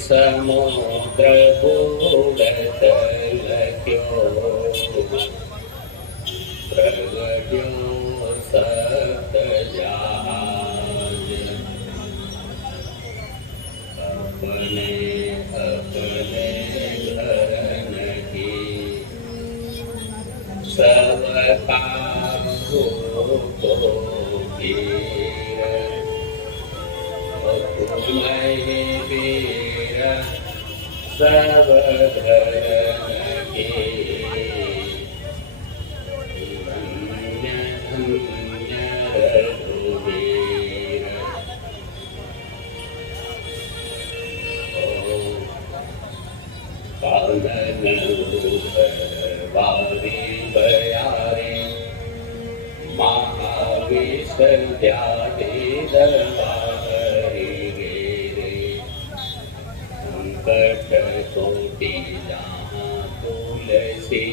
समुद्र बूढ़त लग्यो प्रगट्यो सप्त जहाज अपने अपने घरन की सब काबू को सब धर्म के धन्य धन्य रघुवीर। कानन बारी बयारे महाविश्वविद्यालय कोटि जहाँ तुलसी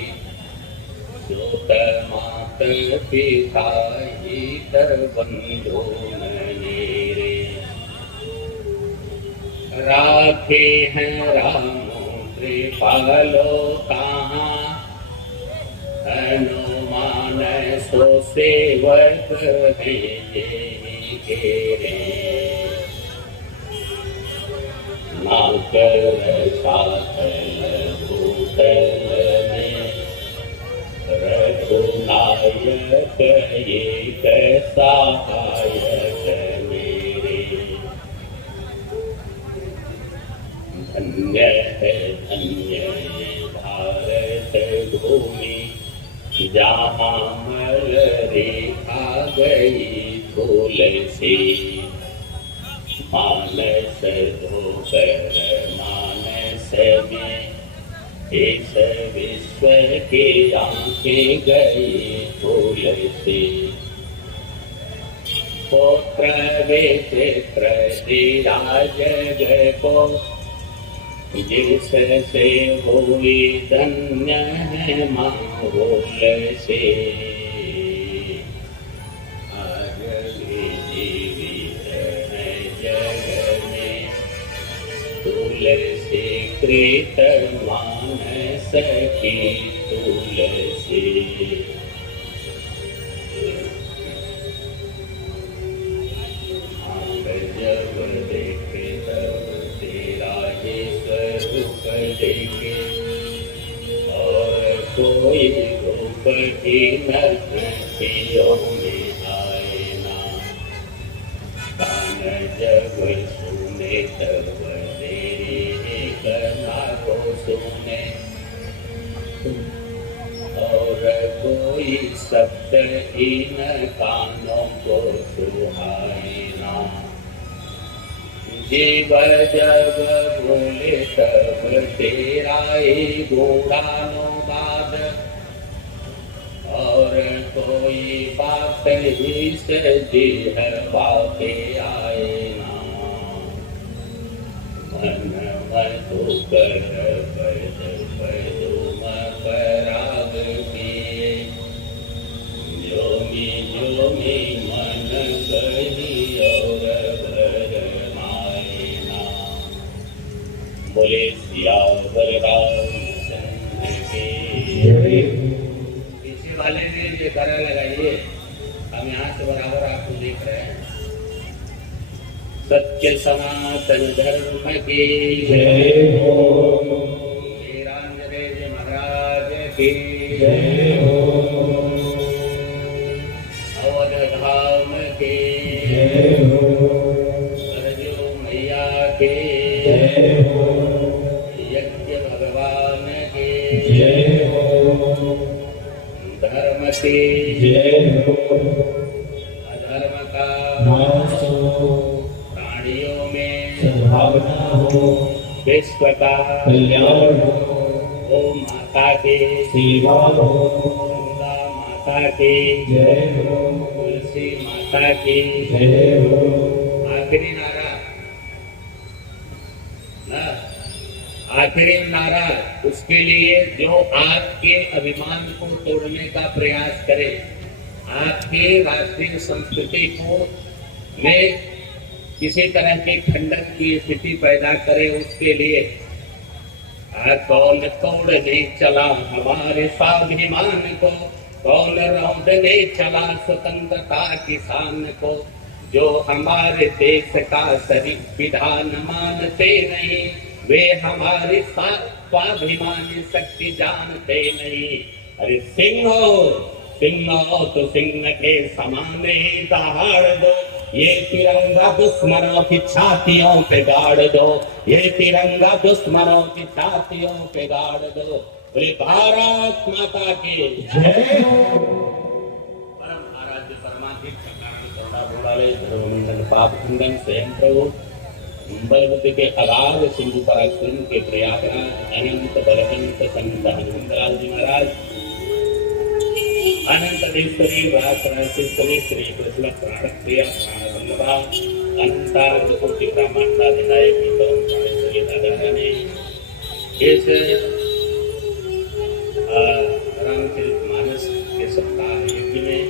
सुत मात पिता हित बंधु रे राखे हैं राम कृपालो कहाँ हनुमान सो सेवक घेरे नाकर साथल भूतल में रघुनायक एक सहायक मेरे। धन्य है भारत भूमि जहाँ मलरे आ गई तुलसी मानस धोकर मानस में इस विश्व की आंखें गई तुलसी पुत्र विचित्र दिया जग को जिससे हुई धन्य है माहौल से तुलसी कृत मानस की तुलसी जब देखे तब तेरा ये स्वरूप देखे और कोई रूप ही नदियों में आए ना। कान जब सुने तब करना को सुने और कोई शब्द इन कानों को सुहाए ना। जीव जब बोले तब तेरा ही गुणानुवाद, और कोई बात ही से जीह बाते आए ना। मन मधु कर पद पदुम पराग किए, जोमी जोमी मन कही और बोले सियावर रामचंद्र की। पीछे वाले ने ये करा लगाइए, हम यहाँ से बराबर आपको देख रहे हैं। सत्य सनातन धर्म की जय हो, वीरांजनेय महाराज की जय हो, अवध धाम की जय हो, सरजू मैया की जय हो, जय हो, धर्म की जय हो, अधर्म का नाश हो, प्राणियों में सद्भावना हो, विश्व का कल्याण हो, ओ माता की सेवा हो, गंगा माता की जय हो, तुलसी माता की जय हो। आखिरी नारा ना, आखिरी नारा उसके लिए जो आपके अभिमान को तोड़ने का प्रयास करे, आपके राष्ट्रीय संस्कृति को में किसी तरह के खंडन की स्थिति पैदा करे, उसके लिए कौन तोड़ने चला हमारे स्वाभिमान को, कौन रौंदने चला स्वतंत्रता किसान को, जो हमारे देश का संविधान मानते नहीं, वे हमारी स्वाभिमानी शक्ति जानते नहीं। अरे सिंह हो तो सिंह के समान ही दहाड़ दो, ये तिरंगा दुश्मनों की छातियों पे गाड़ दो, ये तिरंगा दुश्मनों की छातियों पे गाड़ दो। बोले भारत माता की जय हो। परम आराध्य परमात्मा कल्याण करुणा बोलाले धर्ममंडल पाप खंडन स्वयं प्रभु बलबुद्धि के अगाध सिंधु पराक्रम के प्रयागराज अनंत बलवंत संत हनुमंतलाल जी महाराज, अनंत देवरी राजराजेश्वरी श्री कृष्ण प्राण प्रिय प्राण वल्लभा अनंतानंद कोटि ब्रह्मांडाधिनायक परम दादा ने इस रामचरितमानस के सप्ताह यज्ञ में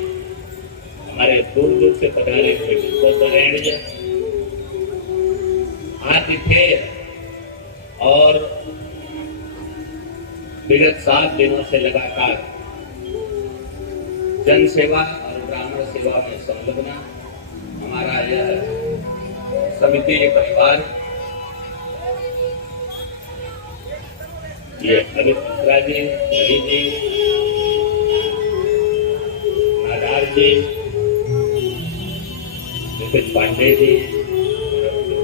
हमारे दूर दूर से पधारे हुए विद्वद्वरेण्य आतिथ्य और विगत 7 दिनों से लगातार जन सेवा और ब्राह्मण सेवा में संलग्न हमारा यह समिति परिवार, ये अमित मिश्रा जी, रवि जी, नादार जी, विपिन पांडे जी,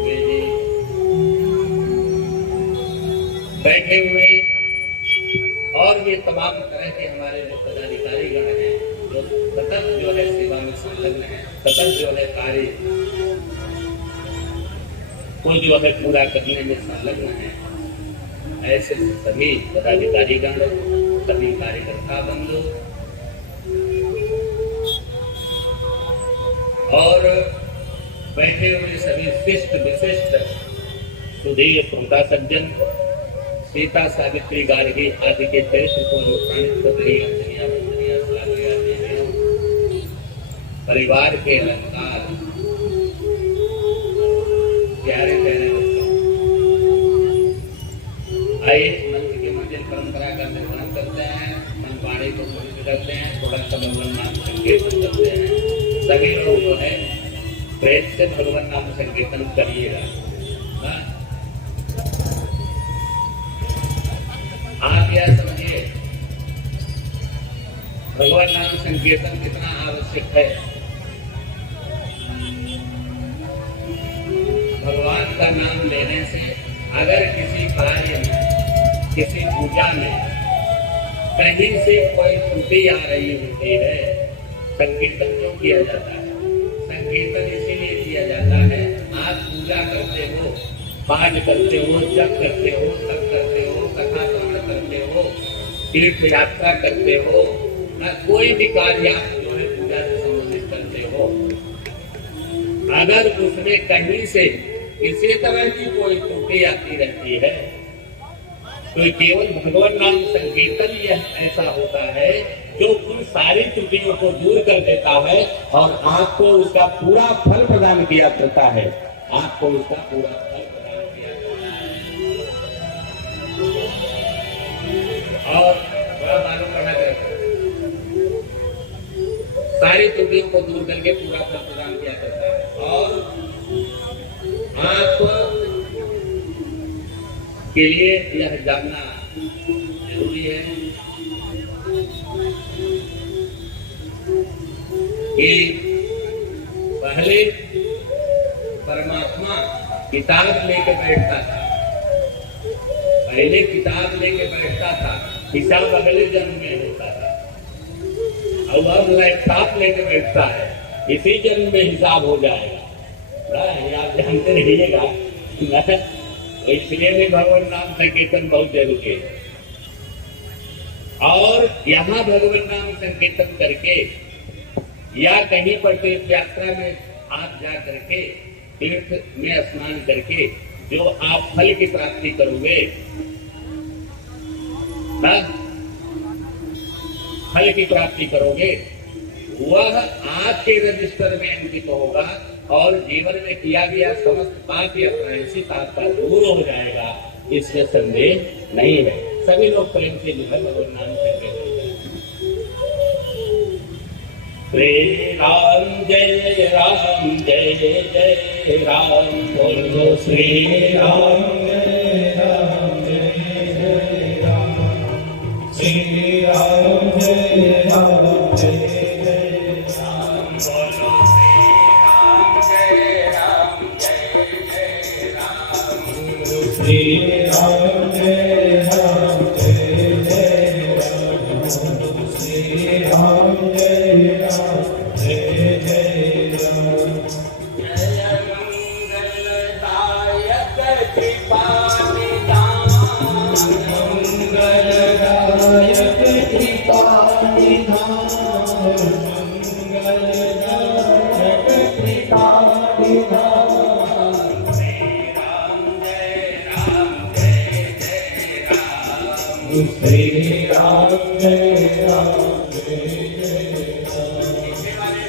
जी बैठे हुए और भी तमाम तरह के हमारे जो पदाधिकारी गण हैं, जो सतत जो है सेवा में संलग्न है, सतत जो है कार्य को जो है पूरा करने में संलग्न है, ऐसे सभी पदाधिकारी गण, सभी कार्यकर्ता बंधु और बैठे हुए सभी शिष्ट विशिष्ट सुधीर श्रोता सज्जन, सीता सावित्री गार्गी आदि के चरित्र को अनुप्राणित कर रही अंजनिया बंदनिया सागरिया देवियों, परिवार के अलंकार प्यारे प्यारे बच्चों, आइए मंत्र के मंदिर परंपरा का निर्माण करते हैं, मनवाणी को पवित्र करते हैं, थोड़ा सा भगवान नाम संकीर्तन करते हैं। सभी लोग जो है प्रेम से भगवान नाम संकीर्तन करिएगा। आप यह समझिए भगवान नाम संकीर्तन कितना आवश्यक है। भगवान का नाम लेने से अगर किसी कार्य में, किसी पूजा में कहीं से कोई त्रुटि आ रही होती है, संकीर्तन क्यों किया जाता है? संकीर्तन इसीलिए किया जाता है आप पूजा करते हो, पाठ करते हो, जप करते हो, तप करते हो, कथा श्रवण करते हो, तीर्थ यात्रा करते हो, न कोई भी कार्य आप जो है पूजा से संबंधित करते हो, अगर उसमें कहीं से किसी तरह की कोई त्रुटि आती रहती है तो केवल भगवान नाम संकीर्तन यह ऐसा होता है जो उन सारी त्रुटियों को दूर कर देता है और आपको उसका पूरा फल प्रदान किया जाता है। आपको उसका पूरा फल प्रदान किया जाता है। और बड़ा मालूम पड़ा करता सारी त्रुटियों को दूर करके पूरा फल प्रदान किया जाता है। और आप के लिए यह जानना जरूरी है कि पहले परमात्मा किताब लेके बैठता था, पहले किताब लेके बैठता था, हिसाब अगले जन्म में होता था, और अब लैपटॉप लेके बैठता है, इसी जन्म में हिसाब हो जाएगा। आप जानते रहिएगा, इसलिए भी भगवान नाम संकीर्तन बहुत जरूरी है। और यहाँ भगवान नाम संकीर्तन करके या कहीं पर तीर्थ यात्रा में आप जा करके तीर्थ में स्नान करके जो आप फल की प्राप्ति करोगे, फल की प्राप्ति करोगे, वह आपके रजिस्टर में अंकित होगा और जीवन में किया गया समस्त पाप या प्रायश्चित आपका दूर हो जाएगा, इसमें संदेह नहीं है। सभी लोग प्रेम से जो है भगवान नाम से श्री राम जय राम जय जय राम, बोलो श्री राम जय राम जय जय राम, श्री राम जय राम जय जय राम, बोलो श्री राम जय राम जय जय राम, श्री राम जय राम जय जय राम, जय मंगलदायक कृपा निधान, मंगलदायक कृपा निधान, मंगलदायक कृपा निधान, श्री राम जय राम जय जय राम,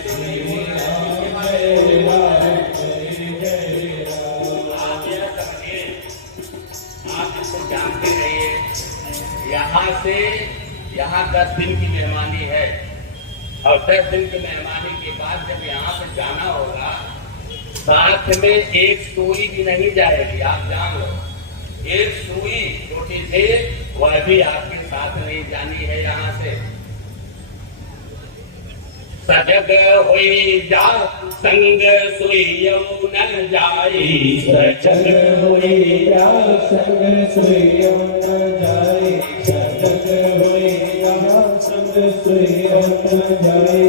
श्री राम जय राम जय जय राम। आप यह समझिए, आप इसको जानते रहिए, यहाँ से यहाँ 10 दिन की मेहमानी है और 10 दिन की मेहमानी के बाद जब यहाँ से जाना होगा, साथ में एक सुई भी नहीं जाएगी, आप जान लो। एक सुई छोटी से वह भी आपके साथ नहीं जानी है। यहाँ से सजग हुई जा संग सुइयो न जाई, सजग हुई जा संग सुइयो न जाई, सजग हुई जा संग सुइयो न जाई,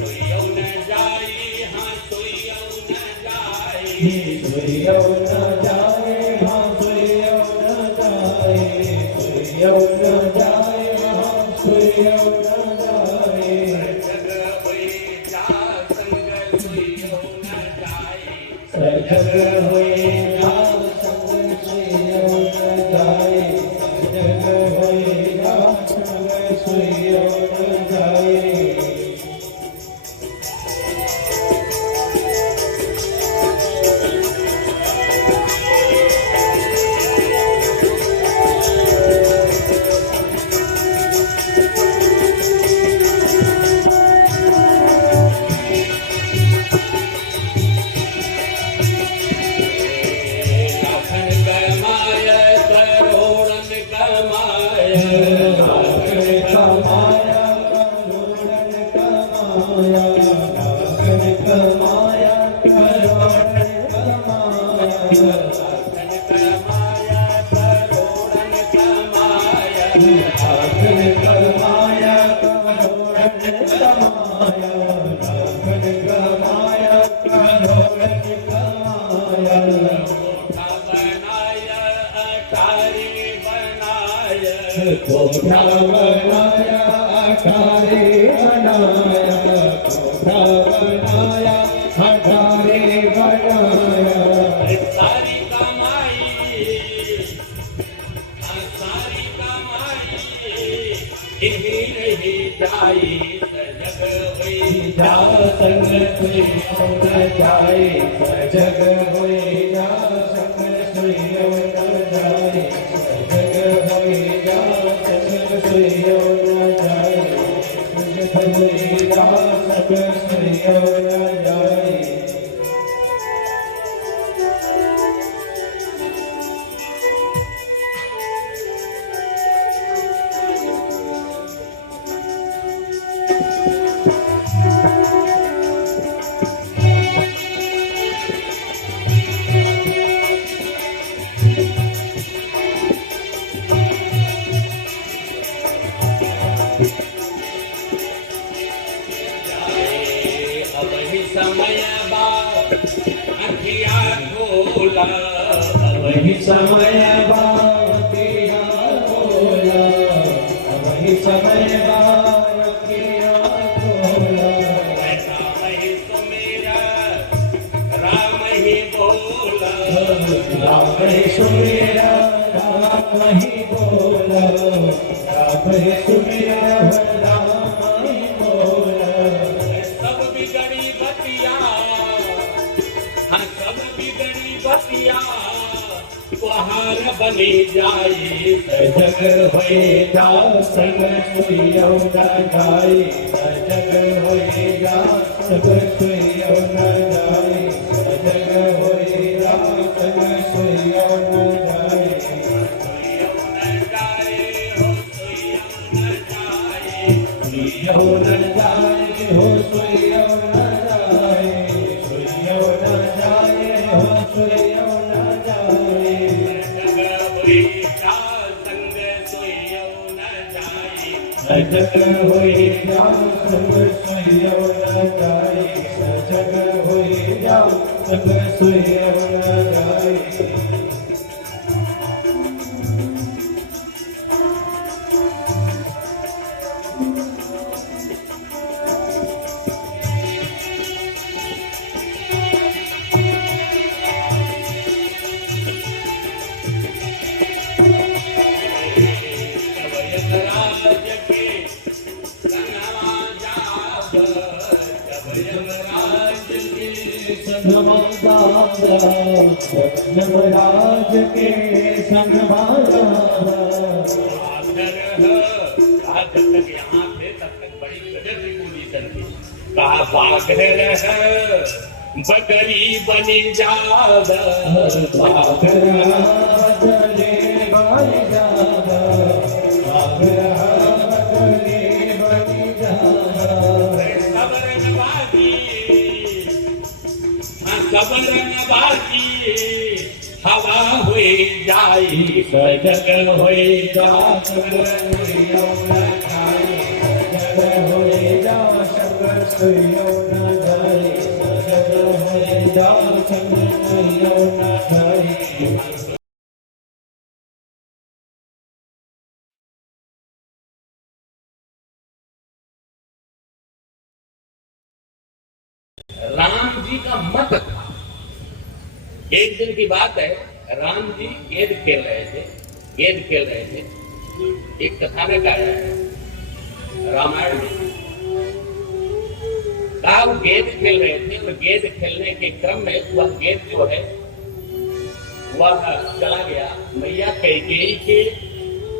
सुइयो न जाई, हाँ सुइयो न जाई, सुइयो न जाई, हाँ सुइयो न जाई, सुइयो न जाई, हाँ सुइयो न जाई, सजग हुई जा संग सुइयो न जाई, सजग हुई जा संग सुइयो न जाई, सजग हुई जा संग सुइयो न जाई। कोठा बनाया अठारे बनाया, कोठा बनाया अठारे बनाया। सारी कमाई सारी कमाई इन्हीं नहीं जाई सजग हुई जा संग सुई न जाए, सजग हुई जा संग सुई न जाए, सजग हुई जा संग सुई न जाए, सजग हुई जा संग सुई न जाए। समय बाद अखिया खोला, वही समय बातिया खोला, वही समय बातिया खोला। राम ही सुमेरा राम ही बोला, राम ही सुमेरा राम ही बोला, राम ही सुमेरा राम ही बोला। सब बिगड़ी बतिया हाँ सब बिगड़ी बतिया तुहार बनी जाई सजग होए जा संग सुइयो न जाए, सजग होए जा संग सुइयो न जाए, सजग होए जा संग सुइयो न जाए। सुइयो न जाए हो सुइयो न जाए, सुइयो न जाए हो सुइयो न जाए, सुइयो न जाए हो सुइयो न जाए। सजग हुई जा संग सुइयो न जाए, सजग होए जा संग सुइयो न जाए। यमराज के संग यहाँ थे तब तक बड़ी गजब की पोजीशन थी। कहा बाघर बकरी बनी जाद बाजी हवा हुई जाई सजग हुई जा सुइयो न जाए, सजग होए जा संग सुइयो न जाए, सजग होए जा संग सुइयो न जाए। राम जी का मत था। एक दिन की बात है, राम जी गेंद खेल रहे थे। एक कथानक आया है रामायण में। कहा वो गेंद खेल रहे थे और गेंद खेलने के क्रम में वह गेंद जो है वह चला गया मैया कैकेयी के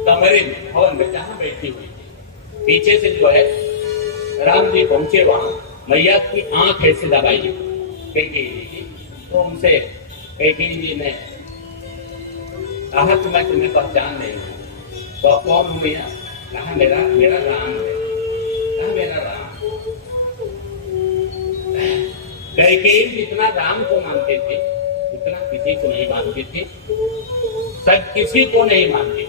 कमरे में, भवन में जहां बैठी हुई थी। पीछे से जो है राम जी पहुंचे वहां, मैया की आंख ऐसे दबाई कैकेयी जी की, तो उनसे कैकेयी जी ने कहा कि मैं तुम्हें पहचान नहीं हूं। तो कौन हूं मैया? कहा मेरा राम है। कहा मेरा राम। कैकेयी जितना राम को मानते थे उतना किसी को नहीं मानते थे, सब किसी को नहीं मानते।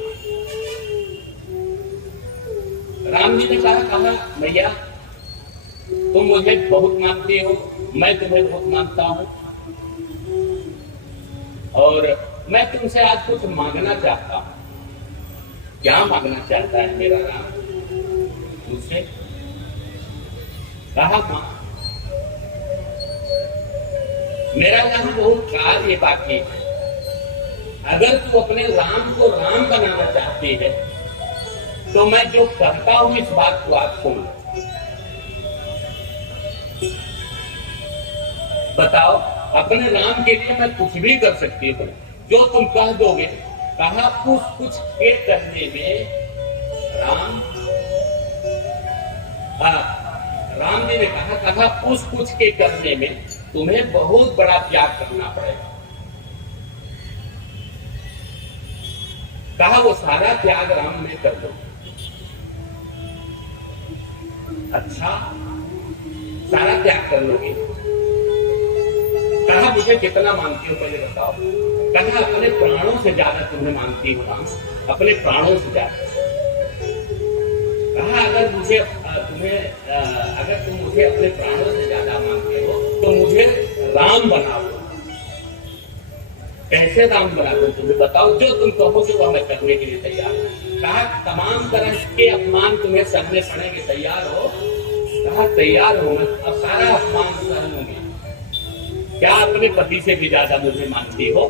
राम जी ने कहा मैया तुम मुझे बहुत मानते हो, मैं तुम्हें बहुत मानता हूं, और मैं तुमसे आज कुछ मांगना चाहता हूं। क्या मांगना चाहता है मेरा राम मुझसे? कहा मां, मेरा यहाँ बहुत कार्य बाकी है। अगर तू अपने राम को राम बनाना चाहती है तो मैं जो कहता हूं इस बात को आप सुन। बताओ, अपने राम के लिए मैं कुछ भी कर सकती हूँ, जो तुम कह दोगे। कहा कुछ के करने में राम राम जी ने कहा कुछ के करने में तुम्हें बहुत बड़ा त्याग करना पड़ेगा। कहा वो सारा त्याग राम ने कर दो। अच्छा, सारा त्याग कर लोगे? कहा मुझे कितना मानती हो पहले बताओ। कहा अपने प्राणों से ज्यादा तुम्हें मानती हूँ राम, अपने प्राणों से ज्यादा। कहा अगर तुम मुझे अपने प्राणों से ज्यादा मानते हो तो मुझे राम बनाओ। कैसे राम बना दो तुम्हें बताओ, जो तुम कहोगे वो मैं करने के लिए तैयार हूं। कहा तमाम तरह के अपमान तुम्हें सहने पड़ेंगे, तैयार हो? कहा तैयार हो, मैं अब सारा अपमान सहन लूंगी। क्या अपने पति से भी ज्यादा मुझे मानती हो?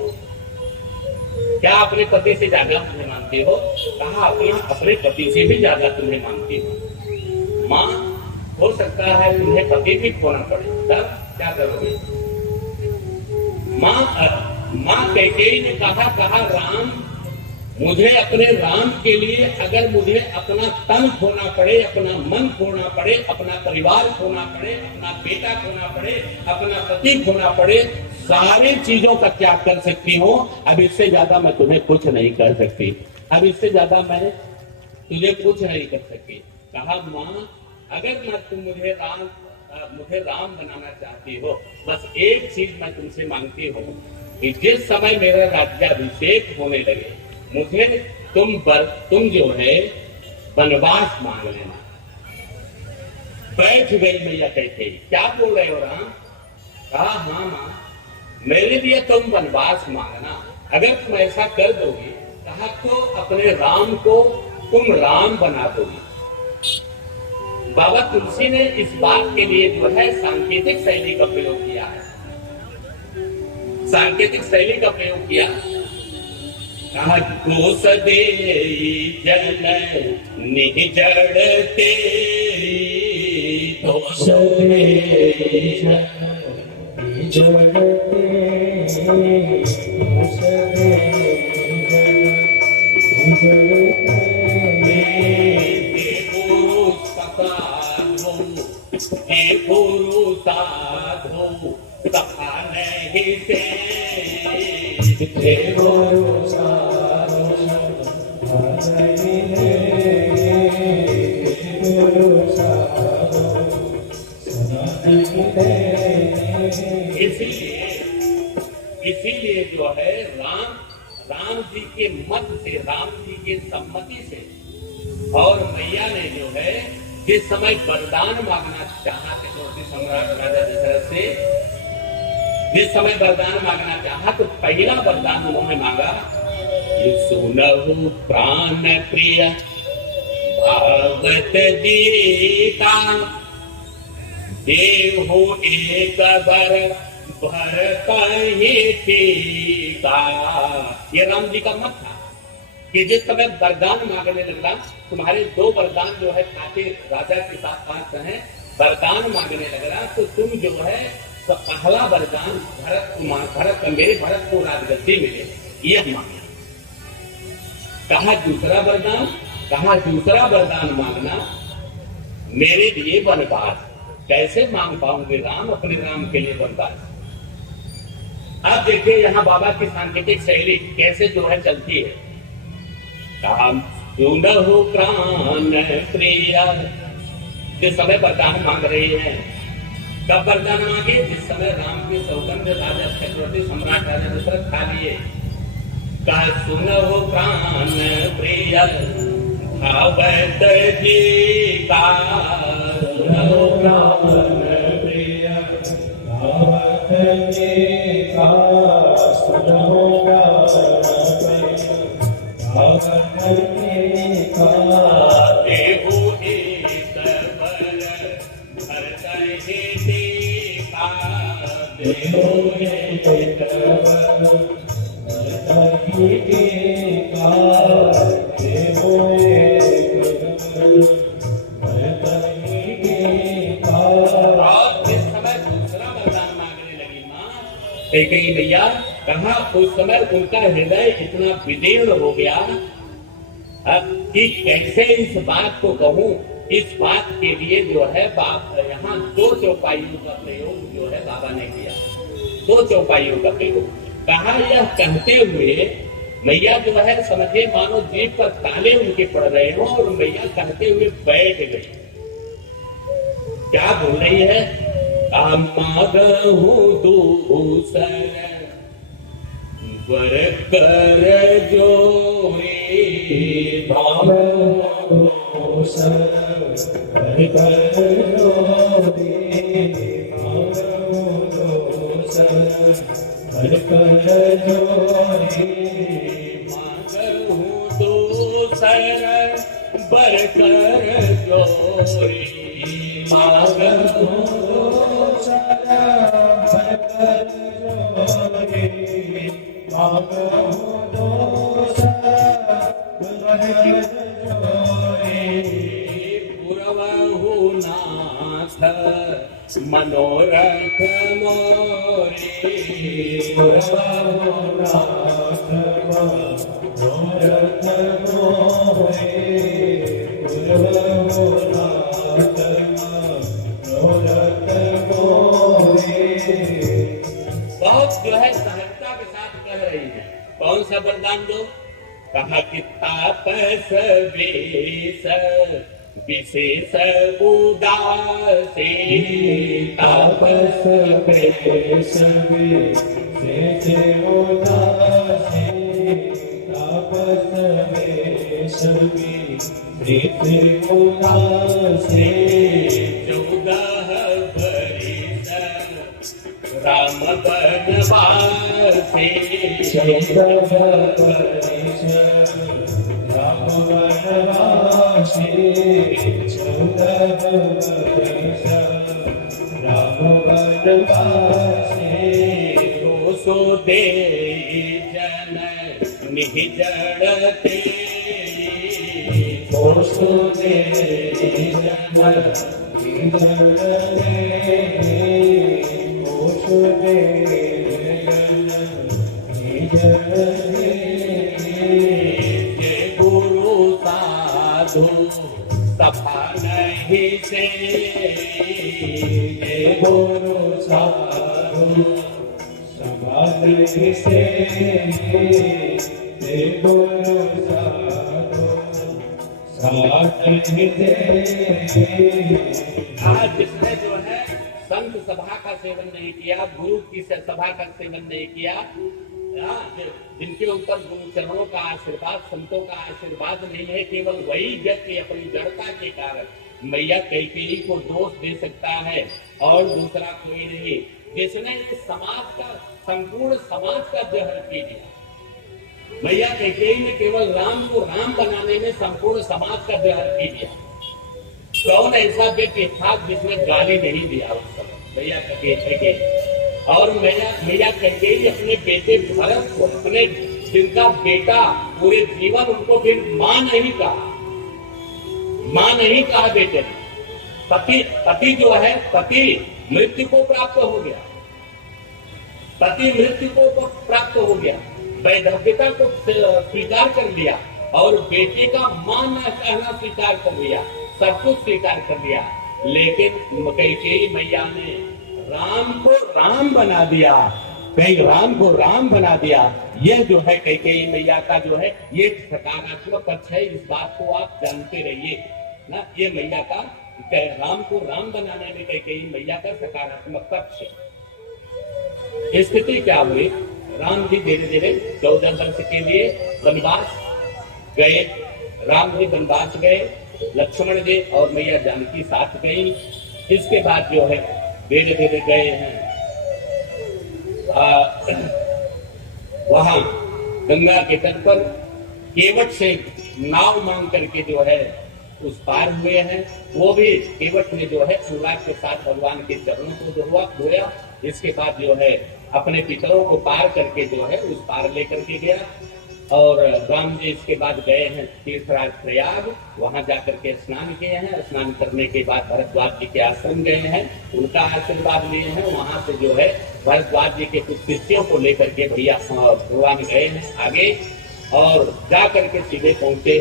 क्या अपने पति से ज्यादा मुझे मानती हो? कहा अपने पति से भी ज्यादा तुम्हें मानती हो। माँ, हो सकता है तुम्हें पति भी खोना पड़े, तब क्या करोगे? माँ कैकेयी ने कहा राम, मुझे अपने राम के लिए अगर मुझे अपना तन खोना पड़े, अपना मन खोना पड़े, अपना परिवार खोना पड़े, अपना बेटा खोना पड़े, अपना पति खोना पड़े, सारी चीजों का त्याग कर सकती हूँ। अब इससे ज्यादा मैं तुम्हें कुछ नहीं कर सकती, अब इससे ज्यादा मैं तुझे कुछ नहीं कर सकती। कहा माँ, अगर तुम मुझे राम बनाना चाहती हो, बस एक चीज मैं तुमसे मांगती हूँ कि जिस समय मेरा राज्याभिषेक होने लगे मुझे तुम जो है वनवास मांग लेना। बैठ गई मैया कहते, क्या बोल रहे हो राम? कहा हाँ मां, मेरे लिए तुम वनवास मांगना। अगर तुम ऐसा कर दोगे, कहा तो अपने राम को तुम राम बना दोगे। बाबा तुलसी ने इस बात के लिए जो है सांकेतिक शैली का प्रयोग किया है, सांकेतिक शैली का प्रयोग किया। कहा कोस दे जन निजड़ते, कोस दे जन गुरु साधो कहा नहीं से गुरु साधो इसीलिए जो है राम जी के मत से, राम जी के सम्मति से, और मैया ने जो है जिस समय वरदान मांगना चाहा चक्रवर्ती सम्राट राजा दशरथ से, जिस समय वरदान मांगना चाहा तो पहला वरदान उन्होंने मांगा, सुनहु प्राण प्रिय भागवत गीता, देहु एक बर भरत ही टीका। ये राम जी का मत था कि जिस समय वरदान मांगने लगला, तुम्हारे दो वरदान जो है खाते राजा के साथ पांच हैं, वरदान मांगने लगला तो तुम जो है तो पहला वरदान भरत को राजगद्दी मिले, यह मांगना। कहा दूसरा वरदान, कहा दूसरा वरदान मांगना मेरे लिए वनवास। कैसे मांग पाऊंगे राम अपने राम के लिए वनवास? अब देखिए यहाँ बाबा की सांकेतिक शैली कैसे जो है चलती है। काम सुनहु प्राण प्रिय, जिस समय वरदान मांग रहे हैं, कब वरदान मांगे? जिस समय राम के सौगंध राजा चक्रवर्ती सम्राट राजा दशरथ खा लिए। कहा सुनहु प्राण प्रिय भागवत गीता, सुनहु प्राण प्रिय भागवत गीता, सुनहु प्राण प्रिय भागवत गीता। भरतहि टीका देहो एकवर भरतहि टीका देहो एकवर भरतहि टीका। और इस समय दूसरा वरदान मांगने लगी माँ कैकेयी मैया। कहा उस समय उनका हृदय इतना विदीर्ण हो गया कि कैसे इस बात को कहूं। इस बात के लिए जो है बाप यहाँ 2 चौपाइयों का प्रयोग जो है बाबा ने किया। 2 चौपाइयों का प्रयोग कहा। यह कहते हुए मैया जो है समझे मानो जीभ पर ताले उनके पड़ रहे हो और मैया कहते हुए बैठ गई। क्या बोल रही है? मांगहूं दूसर वर कर जोरी दूसर वर कर जोरी दूसर वर कर जोरी मांगहूं दूसर वर कर जोरी मांगहूं दूसर वर कर जोरी मांगहूं दूसर वर कर जोरी पुरवहु नाथ मनोरथ मोरी पुरवहु नाथ मनोरथ मोरी पुरवहु नाथ मनोरथ मोरी। बहुत जो है सहजता के साथ कह रही है। कौन सा वरदान दो? कहा कि तापस वेश विशेष उदासी तापस वेश विशेष उदासी तापस वेश विशेष उदासी 14 बरिस राम बनवासी 14 बरिस राम बनवासी 14 बरिस राम बनवासी। 200 दे जन निजड़ तेरी 200 दे जन निजड़ तेरी 200 दे जन निजड़ जय गुरु साधु सभा नहीं से जय गुरु साधु समाधि से जय गुरु साधु समाधि से। आज जिसने जो है संत सभा का सेवन नहीं किया, गुरु की सभा का सेवन नहीं किया, जिनके ऊपर गुरु चरणों का आशीर्वाद, संतों का आशीर्वाद नहीं है, केवल वही व्यक्ति अपनी जड़ता के कारण मैया कैकेयी को दोष दे सकता है और दूसरा कोई नहीं। जिसने इस समाज का, संपूर्ण समाज का जहर पी लिया। मैया कैकेयी ने केवल राम को राम बनाने में संपूर्ण समाज का जहर पी लिया। कौन ऐसा व्यक्ति था जिसने गाली नहीं दिया उस समय? मैया कैकेयी। और मैया कैकेयी अपने बेटे भरत को, अपने जिनका बेटा पूरे जीवन उनको फिर मां नहीं कहा, मां नहीं कहा बेटे ने। पति जो है, पति मृत्यु को प्राप्त हो गया, पति मृत्यु को प्राप्त हो गया, वैधव्यता को स्वीकार कर लिया और बेटे का मां न कहना स्वीकार कर लिया, सब कुछ स्वीकार कर लिया। लेकिन कैकेयी मैया ने राम को राम बना दिया, कहीं राम को राम बना दिया। यह जो है कैकेयी मैया का जो है ये सकारात्मक पक्ष है। इस बात को आप जानते रहिए ना, ये मैया का राम को राम बनाने में कैकेयी मैया का सकारात्मक पक्ष है। स्थिति क्या हुई? राम जी धीरे धीरे 14 वर्ष के लिए वनवास गए। राम जी वनवास गए, लक्ष्मण जी और मैया जानकी साथ गई। इसके बाद जो है धीरे धीरे गए हैं वहां गंगा के तट पर केवट से नाव मांग करके जो है उस पार हुए हैं। वो भी केवट ने जो है अनुराग के साथ भगवान के चरणों को धोया। इसके बाद जो है अपने पितरों को पार करके जो है उस पार लेकर के गया। और राम जी इसके बाद गए हैं तीर्थराज प्रयाग, वहां जाकर के स्नान किए हैं। स्नान करने के बाद भरद्वाज जी के आश्रम गए हैं, उनका आशीर्वाद लिए हैं। वहां से जो है भरद्वाज जी के कुछ शिष्यों को लेकर के भैया भगवान गए हैं आगे, और जा करके सीधे पहुंचे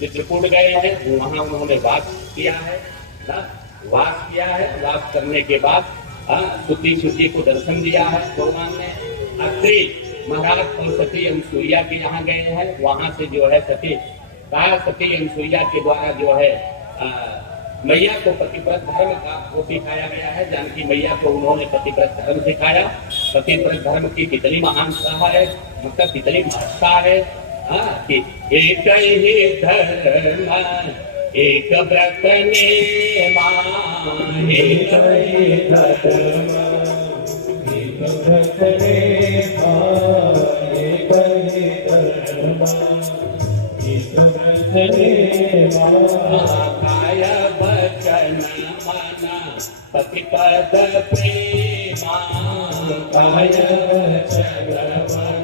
चित्रकूट गए हैं। वहां उन्होंने वास किया है ना, वास किया है। वास करने के बाद सती को दर्शन दिया है भगवान ने। अत्रि महाराज और सती अनुसुईया के यहाँ गए हैं। वहां से जो है सती अनुसुईया के द्वारा जो है मैया को पतिव्रत धर्म का वो सिखाया गया है। जानकी मैया को उन्होंने पतिव्रत धर्म सिखाया। पतिव्रत धर्म की कितनी महानता है, मतलब कितनी महत्ता है कि एक ही धर्म एक व्रत नेमा, एक ही धर्म एक व्रत नेमा, एक ही धर्म एक व्रत नेमा, काय वचन मन पतिपद प्रेमा, काय वचन मन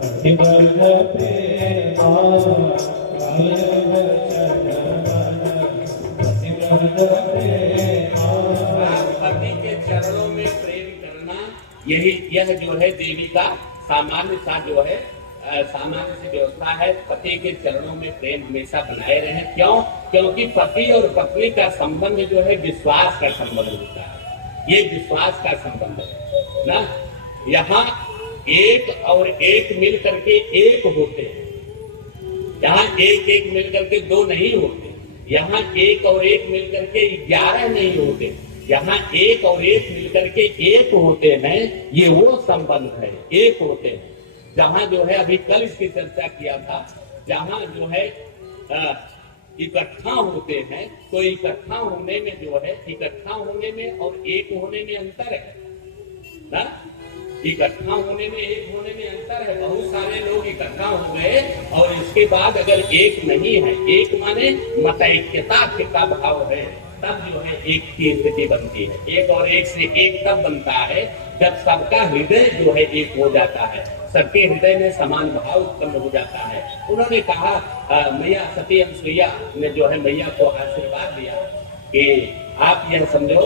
पतिपद प्रेमा, काय वचन मन पतिपद प्रेमा। पति के चरणों में प्रेम करना, यह जो है देवी का सामान्य सा जो है सामान्य सी व्यवस्था है। पति के चरणों में प्रेम हमेशा बनाए रहे। क्यों? क्योंकि पति और पत्नी का संबंध जो है विश्वास का संबंध होता है। ये विश्वास का संबंध है ना। यहाँ एक और एक मिल करके एक होते हैं। यहाँ एक मिल करके दो नहीं होते। यहाँ एक और एक मिल करके 11 नहीं होते। यहाँ एक और एक मिल करके एक होते हैं। ये वो संबंध है, एक होते हैं। जहां जो है अभी कल इसकी चर्चा किया था, जहां जो है इकट्ठा होते हैं, तो इकट्ठा होने में जो है इकट्ठा होने में और एक होने में अंतर है ना। इकट्ठा होने में एक होने में अंतर है। बहुत सारे लोग इकट्ठा हो गए और इसके बाद अगर एक नहीं है, एक माने मतैक्यता का भाव है, तब जो है एक की स्थिति बनती है। एक और एक से एक तब बनता है जब सबका हृदय जो है एक हो जाता है, सबके हृदय में समान भाव उत्पन्न हो जाता है। उन्होंने कहा मैया सती अनुसुईया ने जो है मैया को आशीर्वाद दिया कि आप यह समझो,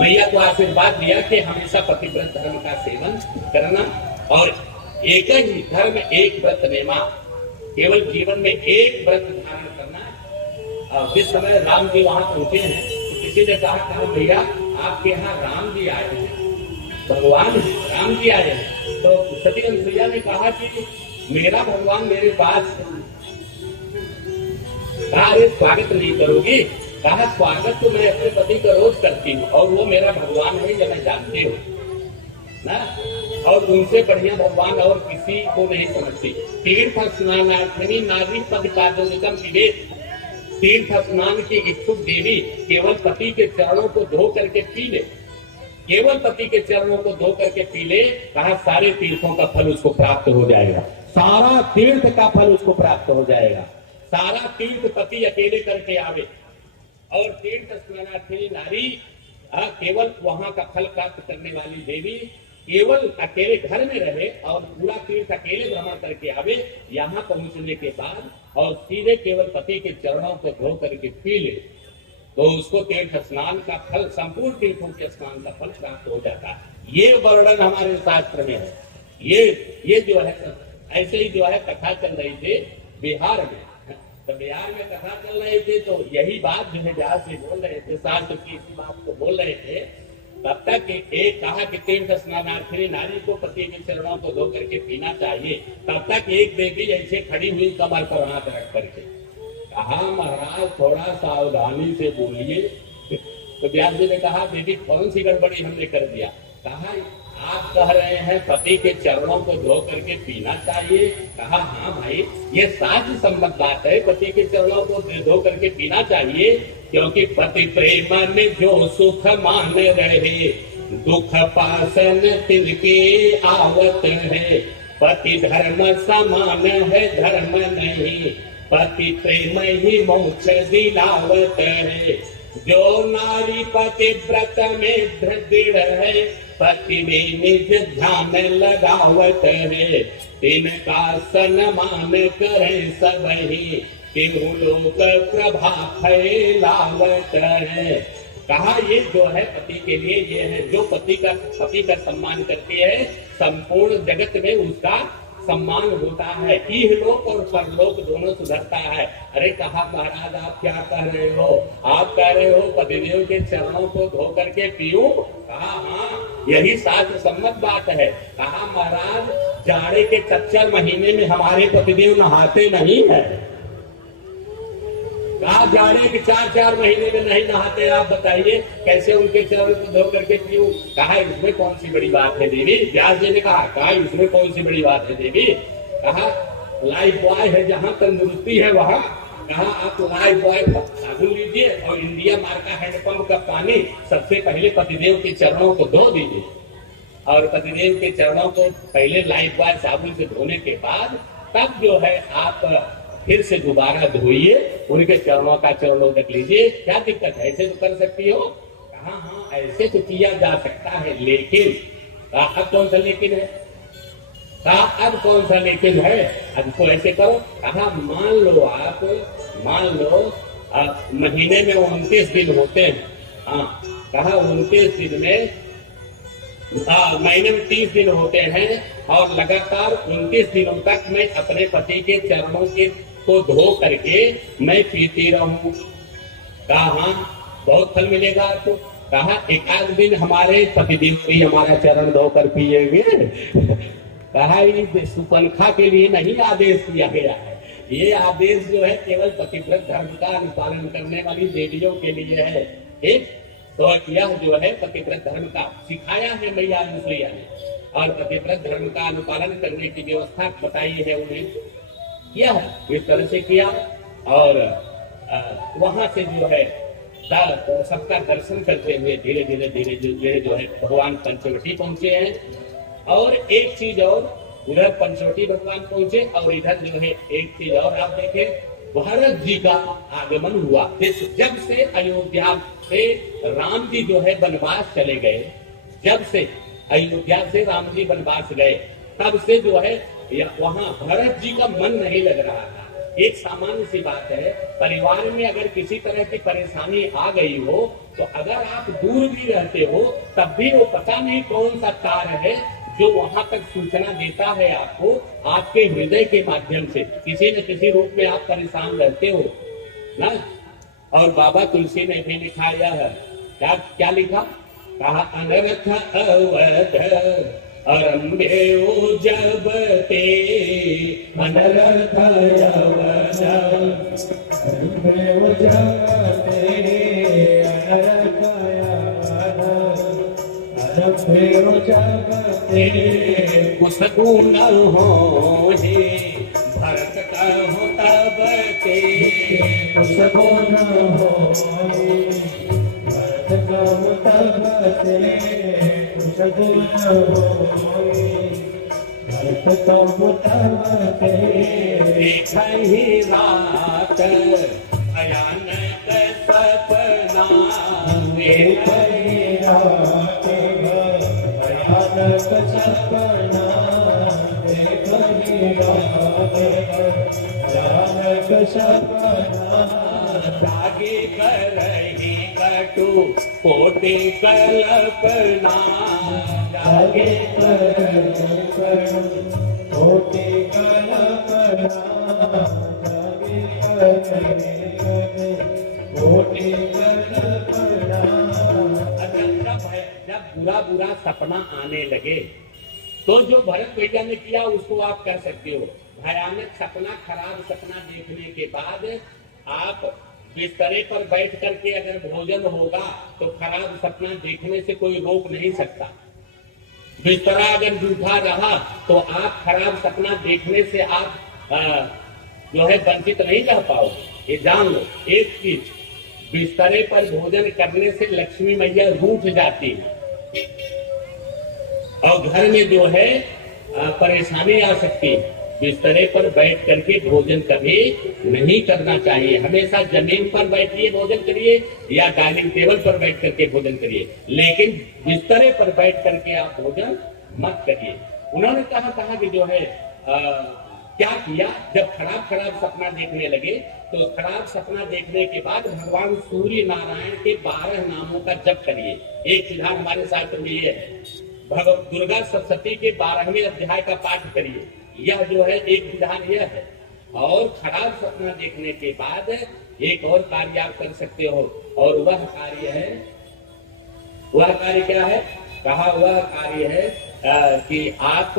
मैया को आशीर्वाद दिया कि हमेशा पतिव्रत धर्म का सेवन करना और एक ही धर्म एक व्रत नेमा, केवल जीवन में एक व्रत धारण करना। जिस समय राम जी वहां पहुंचे हैं तो किसी ने कहा भैया आपके यहाँ राम जी आए हैं, भगवान राम जी आए हैं। तो सती अनुसुईया ने कहा कि मेरा भगवान मेरे पास, कहा स्वागत नहीं करोगी? कहा स्वागत तो मैं अपने पति का रोज करती हूँ और वो मेरा भगवान है, ये मैं जानती हूँ ना, और उनसे बढ़िया भगवान और किसी को नहीं समझती। तीर्थ स्नानार्थिनी नारी पद कादोनिकम विवेक, तीर्थ स्नान की इच्छुक देवी केवल पति के चरणों को धो करके पी ले, केवल पति के चरणों को धो करके पी ले। कहा सारे तीर्थों का फल उसको प्राप्त हो जाएगा, सारा तीर्थ का फल उसको प्राप्त हो जाएगा। सारा तीर्थ पति अकेले करके आवे और तीर्थ स्नानार्थिनी नारी केवल वहां का फल प्राप्त करने वाली देवी केवल अकेले घर में रहे और पूरा तीर्थ अकेले भ्रमण करके आवे। यहाँ पहुंचने के बाद और सीधे केवल पति के चरणों को धो करके पी ले तो उसको तीर्थ स्नान का फल, संपूर्ण तीर्थों के स्नान का फल प्राप्त हो जाता है। ये वर्णन हमारे शास्त्र में है। ये जो है ऐसे ही जो है कथा चल रही थी बिहार में, तो बिहार में कथा चल रही थी तो यही बात जो है व्यास जी बोल रहे थे, शास्त्र की इसी बात को बोल रहे थे। तब तक एक कहा कि तीर्थ स्नानार्थिनी नारी को पति के चरणों को धो करके पीना चाहिए। तब तक एक देवी ऐसे खड़ी हुई कमर पर हाथ रख करके कहा महाराज थोड़ा सावधानी से बोलिए। तो व्यास जी ने कहा दीदी कौन सी गड़बड़ी हमने कर दिया? कहा आप कह रहे हैं पति के चरणों को धो करके पीना चाहिए। कहा हाँ भाई ये शास्त्र सम्मत बात है, पति के चरणों को धो करके पीना चाहिए, क्योंकि पति प्रेम में जो सुख मान रहे दुख पासन तिनके आवत है। पति धर्म समान है धर्म नहीं, पति प्रेम ही मोक्ष दिलावत है। जो नारी पति व्रत में दृढ़ है, पति में निज ध्यान लगावत है। तिनका सन्मान करे सबही, तिहु लोक प्रभा फैलावत है। कहा ये जो है पति के लिए ये है, जो पति का सम्मान करती है, संपूर्ण जगत में उसका सम्मान होता है। इह लोक और परलोक दोनों सुधरता है। अरे कहा महाराज आप क्या कह रहे हो? आप कह रहे हो पतिदेव के चरणों को धो करके पीऊं? कहा हाँ, यही शास्त्र सम्मत बात है। कहा महाराज जाड़े के 4 महीने में हमारे पतिदेव नहाते नहीं है। कहा जाड़े के 4 महीने में नहीं नहाते, आप बताइए कैसे उनके चरण को धो करके पीऊं? कहा इसमें कौन सी बड़ी बात है देवी? व्यास जी ने कहा इसमें कौन सी बड़ी बात है देवी? कहा लाइफ बॉय है जहाँ तंदुरुस्ती है वहाँ। कहा आप लाइफ बॉय साबुन लीजिए और इंडिया मार्का हैंडपंप का पानी सबसे पहले पतिदेव के चरणों को धो दीजिए, और पतिदेव के चरणों को पहले लाइफ बॉय साबुन से धोने के बाद तब जो है आप फिर से दोबारा धोइए, उनके चरणों का चरणोदक लीजिए। क्या दिक्कत है? ऐसे तो कर सकती हो? कहा हाँ ऐसे तो किया जा सकता है, लेकिन कहा अब कौन सा लेकिन है? कहा अब कौन सा लेकिन है? अब इसको ऐसे करो। कहा मान लो महीने में 29 दिन होते हैं। हाँ कहा 29 दिन में महीने में 30 दिन होते हैं, और लगातार 29 दिनों तक मैं अपने पति के चरणों को धो करके मैं पीती रहूं। कहा हाँ बहुत फल मिलेगा आपको। कहा एकाध दिन हमारे पतिदेव भी हमारा चरण धोकर पिएंगे। कहा ये सुपंखा के लिए नहीं आदेश दिया गया है, ये आदेश जो है केवल पतिव्रत धर्म का अनुपालन करने वाली देवियों के लिए है। ठीक, तो यह जो है पतिव्रत धर्म का सिखाया है मैया अनुसुईया ने, और पतिव्रत धर्म का अनुपालन करने की व्यवस्था बताई है उन्हें। यह इस तरह से किया, और वहां से जो है सबका दर्शन करते हुए धीरे धीरे जो है भगवान पंचवटी पहुंचे हैं। और एक चीज और, उधर पंचवटी भगवान पहुंचे और इधर जो है एक चीज और आप देखें, भरत जी का आगमन हुआ। जब से अयोध्या से राम जी जो है वनवास चले गए, जब से अयोध्या से राम जी वनवास गए, तब से जो है वहां भरत जी का मन नहीं लग रहा था। एक सामान्य सी बात है, परिवार में अगर किसी तरह की परेशानी आ गई हो, तो अगर आप दूर भी रहते हो तब भी वो पता नहीं कौन सा तार है जो वहां तक सूचना देता है आपको, आपके हृदय के माध्यम से किसी न किसी रूप में आप परेशान रहते हो ना। और बाबा तुलसी ने भी लिखा यह क्या लिखा? कहा अनर्थ अवध आरंभे जब ते, अनर्थ अवध आरंभे जब ते, अनर्थ उसको न हो भरत का हो तब के, उसको न हो भरत का हो तब के, उसको न हो भरत का हो तब के। देख ही रात भयानक सपना, देख ही रात सपना, सपना जागे करही कटु कोटि कल्पना, जागे करही कोटि कल्पना, जागे करही कोटि कल्पना। जब बुरा सपना आने लगे तो जो भरत भैया ने किया उसको आप कर सकते हो। भयानक सपना, खराब सपना देखने के बाद आप बिस्तरे पर बैठ करके अगर भोजन होगा तो खराब सपना देखने से कोई रोक नहीं सकता। बिस्तरा अगर जूठा रहा तो आप खराब सपना देखने से आप जो है वंचित नहीं रह पाओगे। ये जान लो एक चीज, बिस्तरे पर भोजन करने से लक्ष्मी मैया रूठ जाती है, और घर में जो है परेशानी आ सकती है। बिस्तरे पर बैठ करके भोजन कभी नहीं करना चाहिए। हमेशा जमीन पर बैठिए भोजन करिए या डाइनिंग टेबल पर बैठ करके भोजन करिए, लेकिन बिस्तरे पर बैठ करके आप भोजन मत करिए। उन्होंने कहा कि जो है क्या किया, जब खराब सपना देखने लगे तो खराब सपना देखने के बाद भगवान सूर्य नारायण के 12 नामों का जप करिए। एक विधान हमारे शास्त्र में ये है, भगवत दुर्गा सप्तशती के 12वें अध्याय का पाठ करिए। यह जो है एक विधान यह है। और खराब सपना देखने के बाद एक और कार्य आप कर सकते हो, और वह कार्य क्या है? कहा वह कार्य है कि आप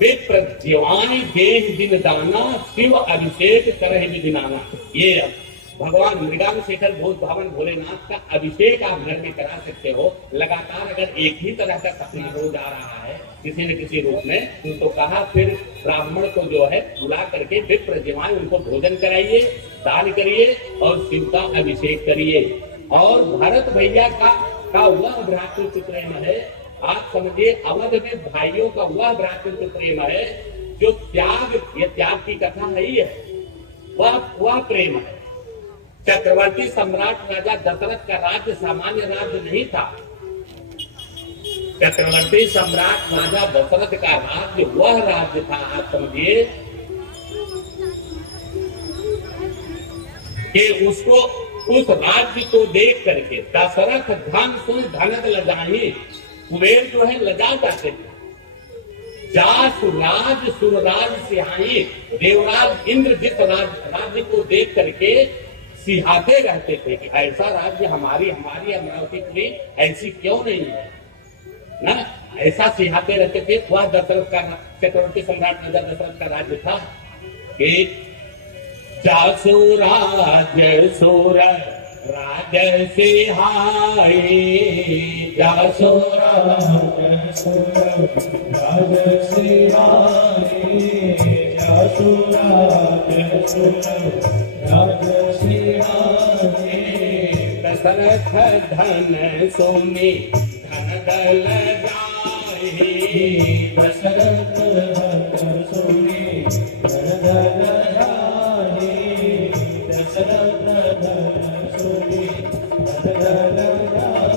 विप्रज्वानि देह दिन दाना शिव अभिषेक करहि विधिनाना। ये भगवान मृगांशेखर भोज भवन भोलेनाथ का अभिषेक आप घर में करा सकते हो। लगातार अगर एक ही तरह का सपना रोज आ रहा है किसी न किसी रूप में, तो कहा फिर ब्राह्मण को जो है बुला करके विप्रज्वानि उनको भोजन कराइए, दान करिए और शिव का अभिषेक करिए। और भरत भैया का वह भ्रातृत्व प्रेम है, आप समझिए अवध में भाइयों का वह भ्रातृत्व प्रेम है जो त्याग, ये त्याग की कथा नहीं है, वह प्रेम है। चक्रवर्ती सम्राट राजा दशरथ का राज्य सामान्य राज्य नहीं था। चक्रवर्ती सम्राट राजा दशरथ का राज्य वह राज्य था, आप समझिए कि उसको उस राज्य को देख करके दशरथ धन सुन धनद लजाही, कुबेर जो है लजा जाते थे। जा सुराज सुरराज सिहाई, देवराज इंद्र जिस राज्य को देख करके सिहाते रहते थे कि ऐसा राज्य हमारी अमरावती पुरी ऐसी क्यों नहीं है ना, ऐसा सिहाते रहते थे। वह दशरथ का चक्रवर्ती सम्राट राजा दशरथ का राज्य था कि जासुराज सुर राज सिहाई, जासुराज सुर राज सिहाई, जासुराज सुर राज सिहाई। दशरथ धन सोने धन दल जाए, दशरथ धन सोने धन दल जाए, दशरथ धन सोने धन दल जाए।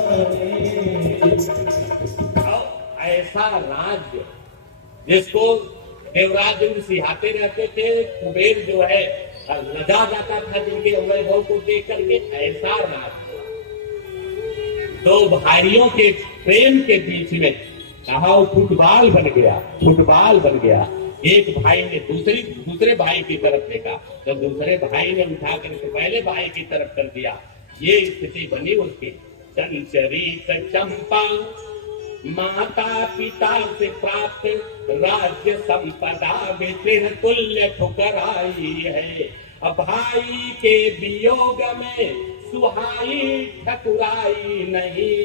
ऐसा राज्य जिसको देवराज इंद्र सिहाते रहते थे, कुबेर जो है लजा जाता था जिनके वैभव को देख करके, ऐसा राज्य दो भाइयों के प्रेम के बीच में कहा वो फुटबॉल बन गया। एक भाई ने दूसरे भाई की तरफ देखा तो दूसरे भाई ने उठा करके पहले भाई की तरफ कर दिया। ये स्थिति बनी उसकी। चंचरित चंपा माता पिता से प्राप्त राज्य संपदा वितृण तुल्य ठुकराई है। भाई के वियोग में सुहाई ठकुराई नहीं,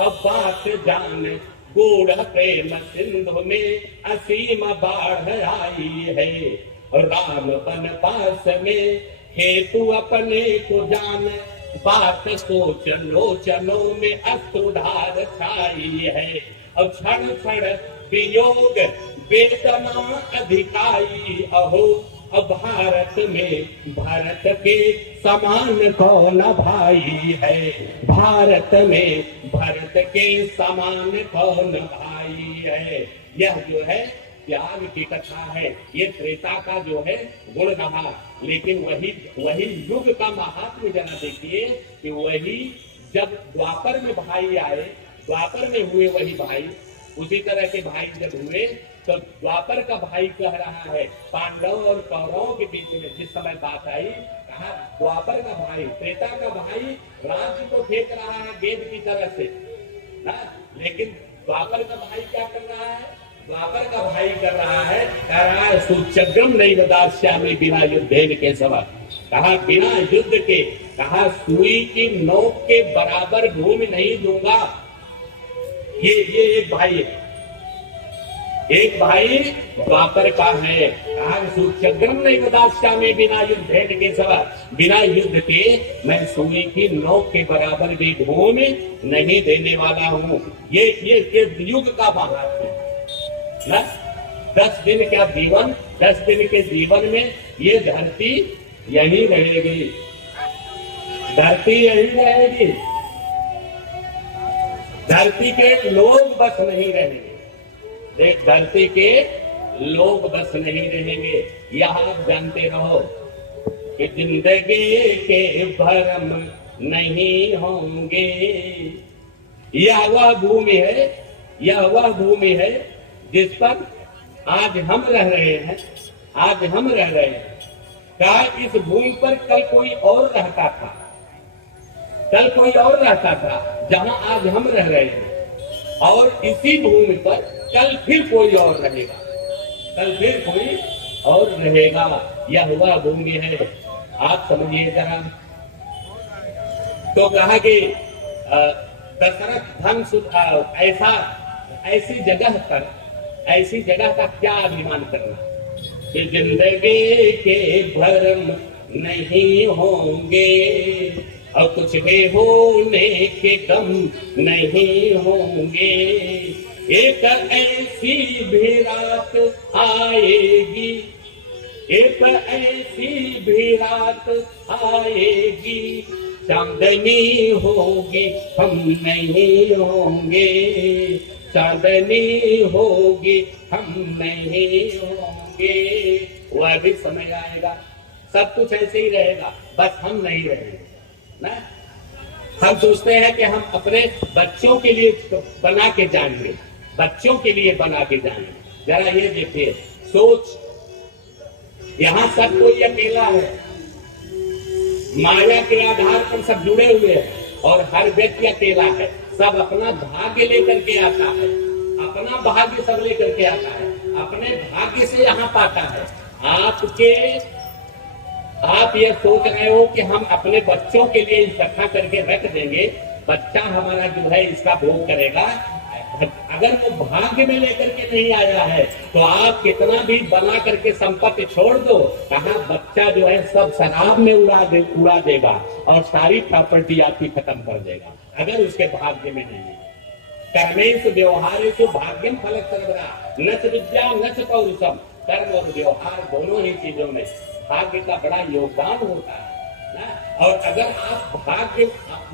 अब बात जान गूढ़ प्रेम सिंधु में असीम बाढ़ आई है। राम बन पास में हेतु अपने को जान, बात सोच लोचनों में अश्रुधार छाई है। अब क्षण क्षण वियोग वेदना अधिकाई अहो, अब भारत में भारत के समान कौन भाई है। भारत में भारत के समान कौन भाई है। यह जो है त्याग की कथा है। ये त्रेता का जो है गुण रहा, लेकिन वही युग का महात्म्य जरा देखिए कि वही जब द्वापर में भाई आए, द्वापर में हुए वही भाई, उसी तरह के भाई जब हुए तो द्वापर का भाई कह रहा है पांडव और कौरवों के बीच में जिस समय बात आई, कहा द्वापर का भाई त्रेता का भाई राज्य को फेंक रहा है गेंद की तरह से ना, लेकिन द्वापर का भाई क्या कर रहा है? द्वापर का भाई कर रहा है सुचग्रम नहीं बदास्यामि बिना युद्धेन के सवा, कहा बिना युद्ध के, कहा सुई की नोक के बराबर भूमि नहीं दूंगा। ये एक भाई है, एक भाई द्वापर का है, कहा सुचग्रम नहीं बदास्यामि बिना युद्धेन के सवा, बिना युद्ध के मैं सुई की नोक के बराबर भी भूमि नहीं देने वाला हूँ। ये युग का महात्म्य, ना। 10 दिन का जीवन, 10 दिन के जीवन में ये धरती यही रहेगी, धरती यही रहेगी। धरती के लोग बस नहीं रहेंगे, देख धरती के लोग बस नहीं रहेंगे। यह आप जानते रहो कि जिंदगी के भरम नहीं होंगे। यह वह भूमि है, यह वह भूमि है जिस पर आज हम रह रहे हैं, आज हम रह रहे हैं। क्या इस भूमि पर कल कोई और रहता था? कल कोई और रहता था जहां आज हम रह रहे हैं, और इसी भूमि पर कल फिर कोई और रहेगा, कल फिर कोई और रहेगा। यह वह भूमि है, आप समझिए जरा। तो कहा कि दशरथ धन ऐसा ऐसी जगह पर, ऐसी जगह का क्या अभिमान करना कि जिंदगी के भरम नहीं होंगे और कुछ भी होने के गम नहीं होंगे। एक ऐसी भी रात आएगी, एक ऐसी भी रात आएगी, चांदनी होगी हम नहीं होंगे, चांदनी होगी हम नहीं होंगे। वह भी समय आएगा, सब कुछ ऐसे ही रहेगा, बस हम नहीं रहेंगे ना। हम सोचते हैं कि हम अपने बच्चों के लिए बना के जाएंगे, बच्चों के लिए बना के जाएंगे। जरा ये देखिए, सोच, यहाँ सब कोई अकेला है, माया के आधार पर सब जुड़े हुए हैं और हर व्यक्ति अकेला है। सब अपना भाग्य लेकर के आता है, अपना भाग्य सब लेकर के आता है, अपने भाग्य से यहाँ पाता है। आप ये सोच रहे हो कि हम अपने बच्चों के लिए इकट्ठा करके रख देंगे, बच्चा हमारा जो है इसका भोग करेगा। अगर वो भाग्य में लेकर के नहीं आया है तो आप कितना भी बना करके संपत्ति छोड़ दो, कहा बच्चा जो है सब शराब में उड़ा देगा और सारी प्रॉपर्टी आपकी खत्म कर देगा, अगर उसके भाग्य में नहीं है। कर्मेश व्यवहारेषु भाग्यम फलक सर्वदा, न च विद्या न च पौरुषम। कर्म और व्यवहार दोनों ही चीजों में भाग्य का बड़ा योगदान होता है ना। और अगर आप भाग्य,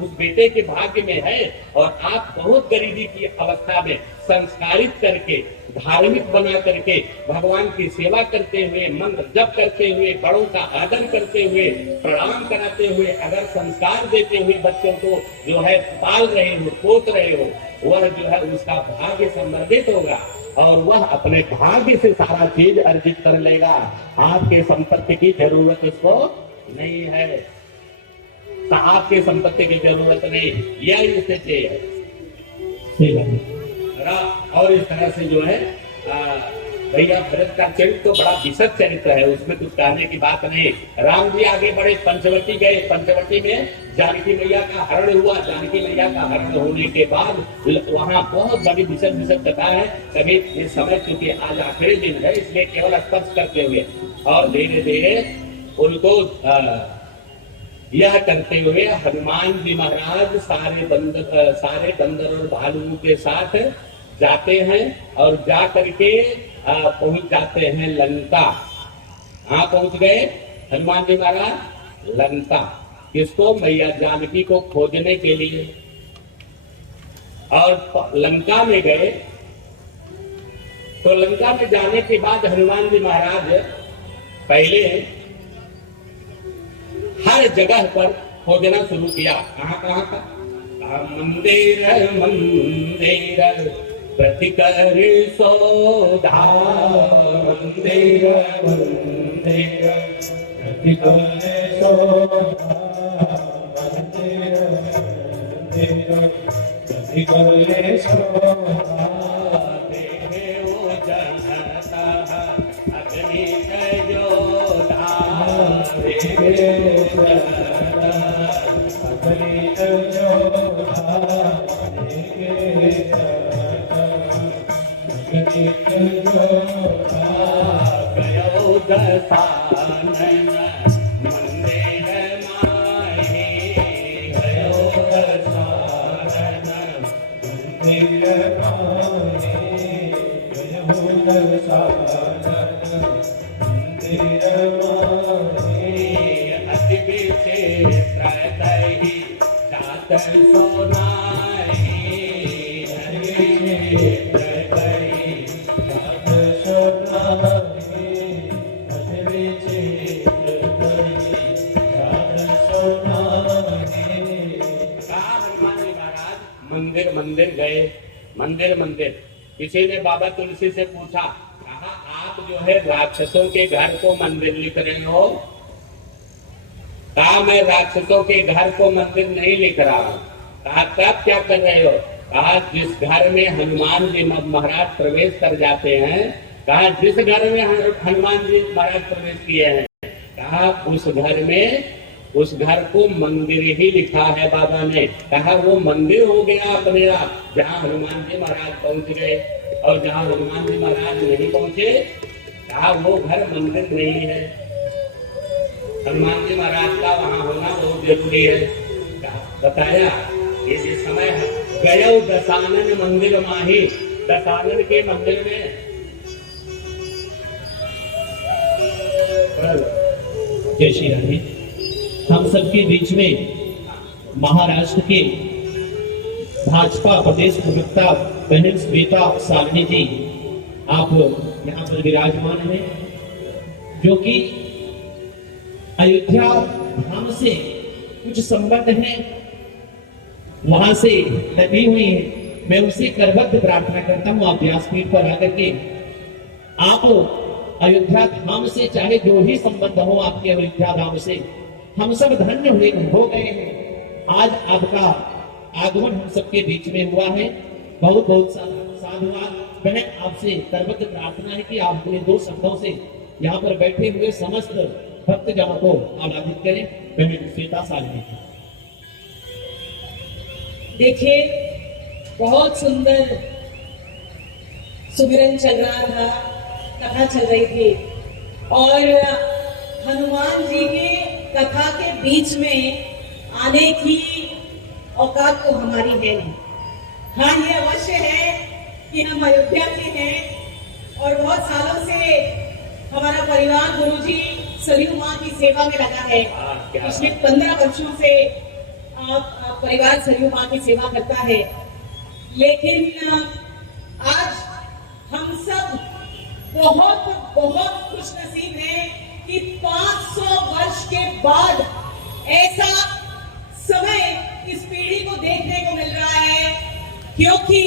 उस बेटे के भाग्य में है और आप बहुत गरीबी की अवस्था में संस्कारित करके, धार्मिक बना करके, भगवान की सेवा करते हुए, मंत्र जप करते हुए, बड़ों का आदर करते हुए, प्रणाम कराते हुए, अगर संस्कार देते हुए बच्चों को जो है पाल रहे हो, पोत रहे हो, वह जो है उसका भाग्य समृद्धित होगा और वह अपने भाग्य से सारा चीज अर्जित कर लेगा। आपके संपत्ति की जरूरत उसको नहीं है, तो आपके संपत्ति की जरूरत नहीं। यह स्थिति है। और इस तरह से जो है भैया भरत का चरित्र तो बड़ा विशद चरित्र है, उसमें कुछ कहने की बात नहीं। राम जी आगे बढ़े, पंचवटी गए, पंचवटी में जानकी मैया का हरण हुआ। जानकी मैया का हरण होने के बाद वहाँ बहुत बड़ी विशद कथा है। कभी इस समय क्योंकि आज आखिरी दिन है इसलिए केवल स्पर्श करते हुए और धीरे धीरे उनको यह करते हुए हनुमान जी महाराज सारे बंदर और भालुओं के साथ जाते हैं और जा करके पहुंच जाते हैं लंका। हाँ, पहुंच गए हनुमान जी महाराज लंका, किसको? मैया जानकी को खोजने के लिए। और लंका में गए तो लंका में जाने के बाद हनुमान जी महाराज पहले हर जगह पर खोजना शुरू किया। कहाँ कहाँ का? मंदिर मंदिर प्रतिकर सोधा, मंदिर मंदिर प्रतिकर सोधा, मंदिर मंदिर प्रतिकर सोधा। देखे वो जनता अग्नि योधा, देखे वो जनता अग्नि योधा, देखे गयो दसानन मंदिर माही, गयो दसानन मंदिर माही, गयो त्रयतै जात सोनाई। मंदिर मंदिर गए, मंदिर मंदिर। किसी ने बाबा तुलसी से पूछा, कहा आप जो है राक्षसों के घर को मंदिर लिख रहे हो? कहा मैं राक्षसों के घर को मंदिर नहीं लिख रहा हूँ। कहा तब क्या कर रहे हो? कहा जिस घर में हनुमान जी महाराज प्रवेश कर जाते हैं, कहा जिस घर में हनुमान जी महाराज प्रवेश किए हैं, कहा उस घर को मंदिर ही लिखा है बाबा ने। कहा वो मंदिर हो गया अपने आप, जहाँ हनुमान जी महाराज पहुंच गए। और जहाँ हनुमान जी महाराज नहीं पहुंचे, कहा वो घर मंदिर नहीं है। हनुमान जी महाराज का वहां होना बहुत जरूरी है। बताया ये जिस समय गयो दशानन मंदिर माही, दशानन के मंदिर में जय श्री राधे। हम सबके बीच में महाराष्ट्र के भाजपा प्रदेश प्रवक्ता बहन श्वेता सालनी जी आप यहाँ पर विराजमान हैं, जो कि अयोध्या धाम से कुछ संबंध है, वहां से लगी हुई है। मैं उसे करबद्ध प्रार्थना करता हूँ आप व्यासपीठ पर आकर के आप अयोध्या धाम से चाहे जो ही संबंध हो आपके अयोध्या धाम से, हम सब धन्य हो गए हैं। आज आपका आगमन हम सबके बीच में हुआ है। बहुत बहुत साधुवाद। बहन आपसे करबद्ध प्रार्थना है कि आप अपने दो शब्दों से यहाँ पर बैठे हुए समस्त भक्तजनों को आराधित करें। बहन श्वेता सालनी। देखिए बहुत सुंदर सुमिरन चल रहा था, कथा चल रही थी, और हनुमान जी के कथा के बीच में आने की औकात तो हमारी है नहीं। हाँ, ये अवश्य है कि हम अयोध्या के हैं और बहुत सालों से हमारा परिवार गुरुजी सरयू माँ की सेवा में लगा है। पिछले 15 वर्षों से परिवार सरयू माँ की सेवा करता है। लेकिन आज हम सब बहुत बहुत खुश नसीब हैं कि 500 वर्ष के बाद ऐसा समय इस पीढ़ी को देखने को मिल रहा है, क्योंकि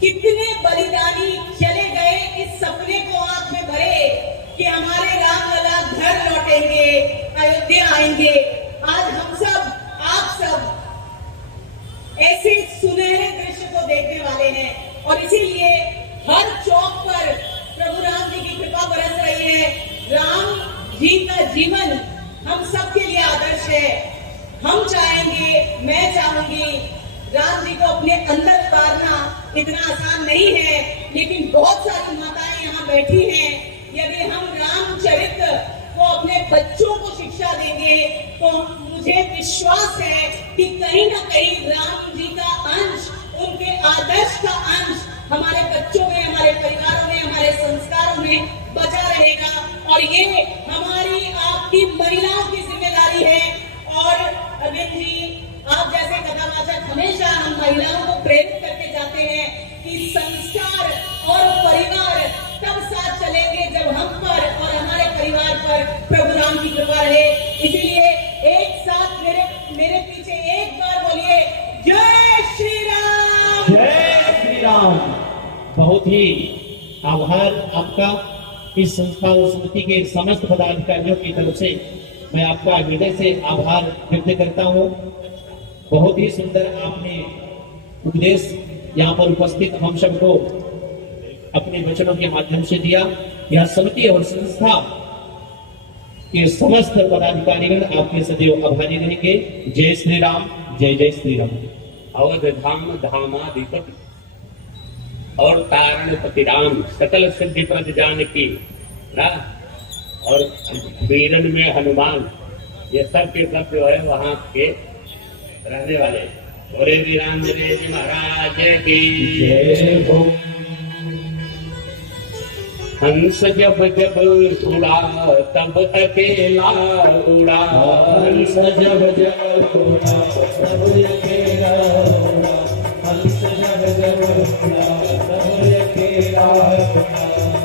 कितने बलिदानी चले गए इस सपने को आंख में भरे कि हमारे रामलला घर लौटेंगे, अयोध्या आएंगे। आज हम सब, आप सब ऐसे सुनहरे दृश्य को देखने वाले हैं, और इसीलिए हर चौक पर प्रभु राम जी की कृपा बरस रही है। राम जी का जीवन हम सबके लिए आदर्श है। हम चाहेंगे, मैं चाहूंगी, राम जी को अपने अंदर उतारना इतना आसान नहीं है, लेकिन बहुत सारी माताएं यहाँ बैठी हैं। यदि हम रामचरित्र को अपने बच्चों को शिक्षा देंगे तो मुझे विश्वास है कि कहीं ना कहीं राम जी का अंश, उनके आदर्श का अंश हमारे बच्चों में, हमारे परिवारों में, हमारे संस्कारों में बचा रहेगा। और ये हमारी आपकी महिलाओं की जिम्मेदारी है। और अरविंद जी, आप जैसे कथावाचक हमेशा हम महिलाओं को प्रेरित करके जाते हैं कि संस्कार और परिवार तब साथ चलेंगे जब हम पर और हमारे परिवार पर प्रभु राम की कृपा रहे। इसीलिए एक साथ मेरे पीछे एक बार बोलिए, जय श्री राम। जय श्री राम। बहुत ही आभार आपका। इस संस्था और समिति के समस्त पदाधिकारियों की तरफ से मैं आपका हृदय से आभार व्यक्त करता हूँ। बहुत ही सुंदर आपने उपदेश यहाँ पर उपस्थित हम सबको अपने वचनों के माध्यम से दिया। यह समिति और संस्था के समस्त पदाधिकारीगण आपके सदैव आभारी रहेंगे। जय श्री राम। जय जय श्री राम। अवध धाम धामाधिपति और तारणपति राम, सकल सिद्धि प्रद जानकी ना, और वीरन में हनुमान, ये सब के सब जो है वहाँ के रहने वाले। बोले वीरांजनेय जी महाराज की जय हो। हंस जब जब उड़ा तब अकेला उड़ा। हंस जब जब उड़ा तब अकेला उड़ा। हंस जब जब उड़ा तब अकेला उड़ा।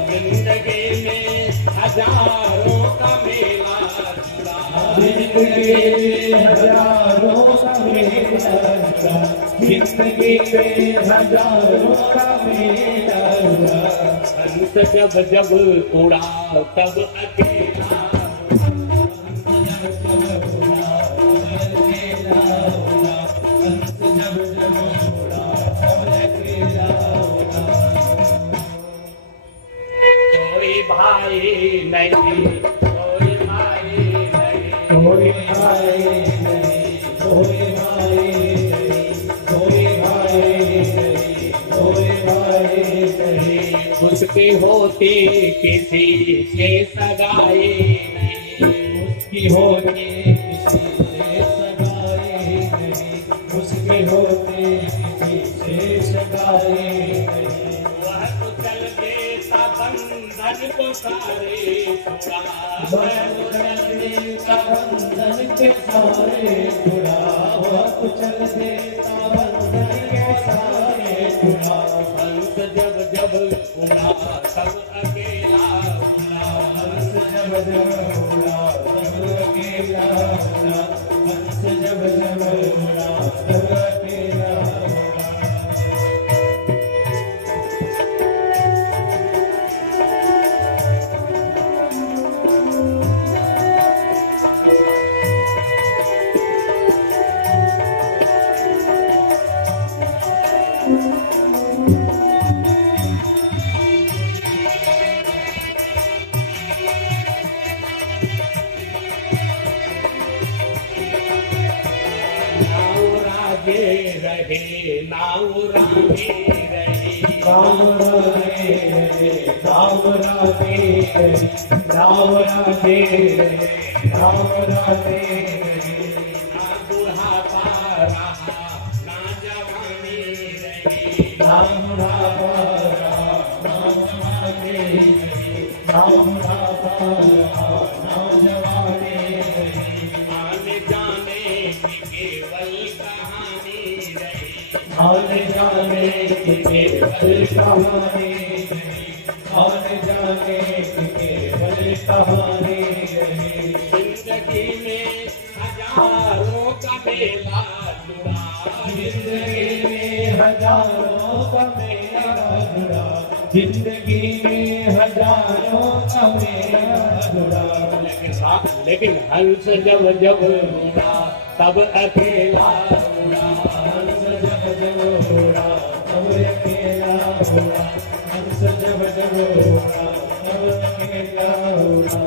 जिंदगी में हजारों का मेला जुड़ा। जिंदगी में हजारों का मेला जुड़ा। जिंदगी में हजारों का मेला जुड़ा। हंस जब जब उड़ा तब अकेला। कोई भाई नहीं, कोई भाई नहीं, कोई भाई नहीं, कोई भाई नहीं, कोई भाई नहीं, कोई भाई नहीं। उसकी होती किसी से सगाई नहीं। उसकी होती किसी से सगाई नहीं। उसकी होती किसी से सगाई नहीं। वह तो चल देता बंधन को सारे छुड़ा। बंधन के सारे छुड़ा। वह तो चल देता बंधन के सारे छुड़ा। हंस जब जब उड़ा तब अकेला उड़ा। हंस जब जब उड़ा तब अकेला उड़ा। हंस जब जब उड़ा तब अकेला उड़ा। नाव रागे रहे, नाव रागे रहे। राम राधे राम राधे राम राधे राम राधे। ना बुढ़ापा रहा, ना जवानी रही। राम राम राम राधे राम राम राम जवानी। आने जाने की केवल कहानी रही। आने जाने की केवल कहानी नहीं। आने जाने की केवल कहानी नहीं। जिंदगी में हजारों का मेला जुड़ा। जिंदगी में हजारों का मेला जुड़ा। जिंदगी में हजारों का मेला जुड़ा। लेकिन हंस जब जब उड़ा तब अकेला उड़ा। हंस जब जब उड़ा तब अकेला उड़ा। हंस जब जब उड़ा तब अकेला उड़ा।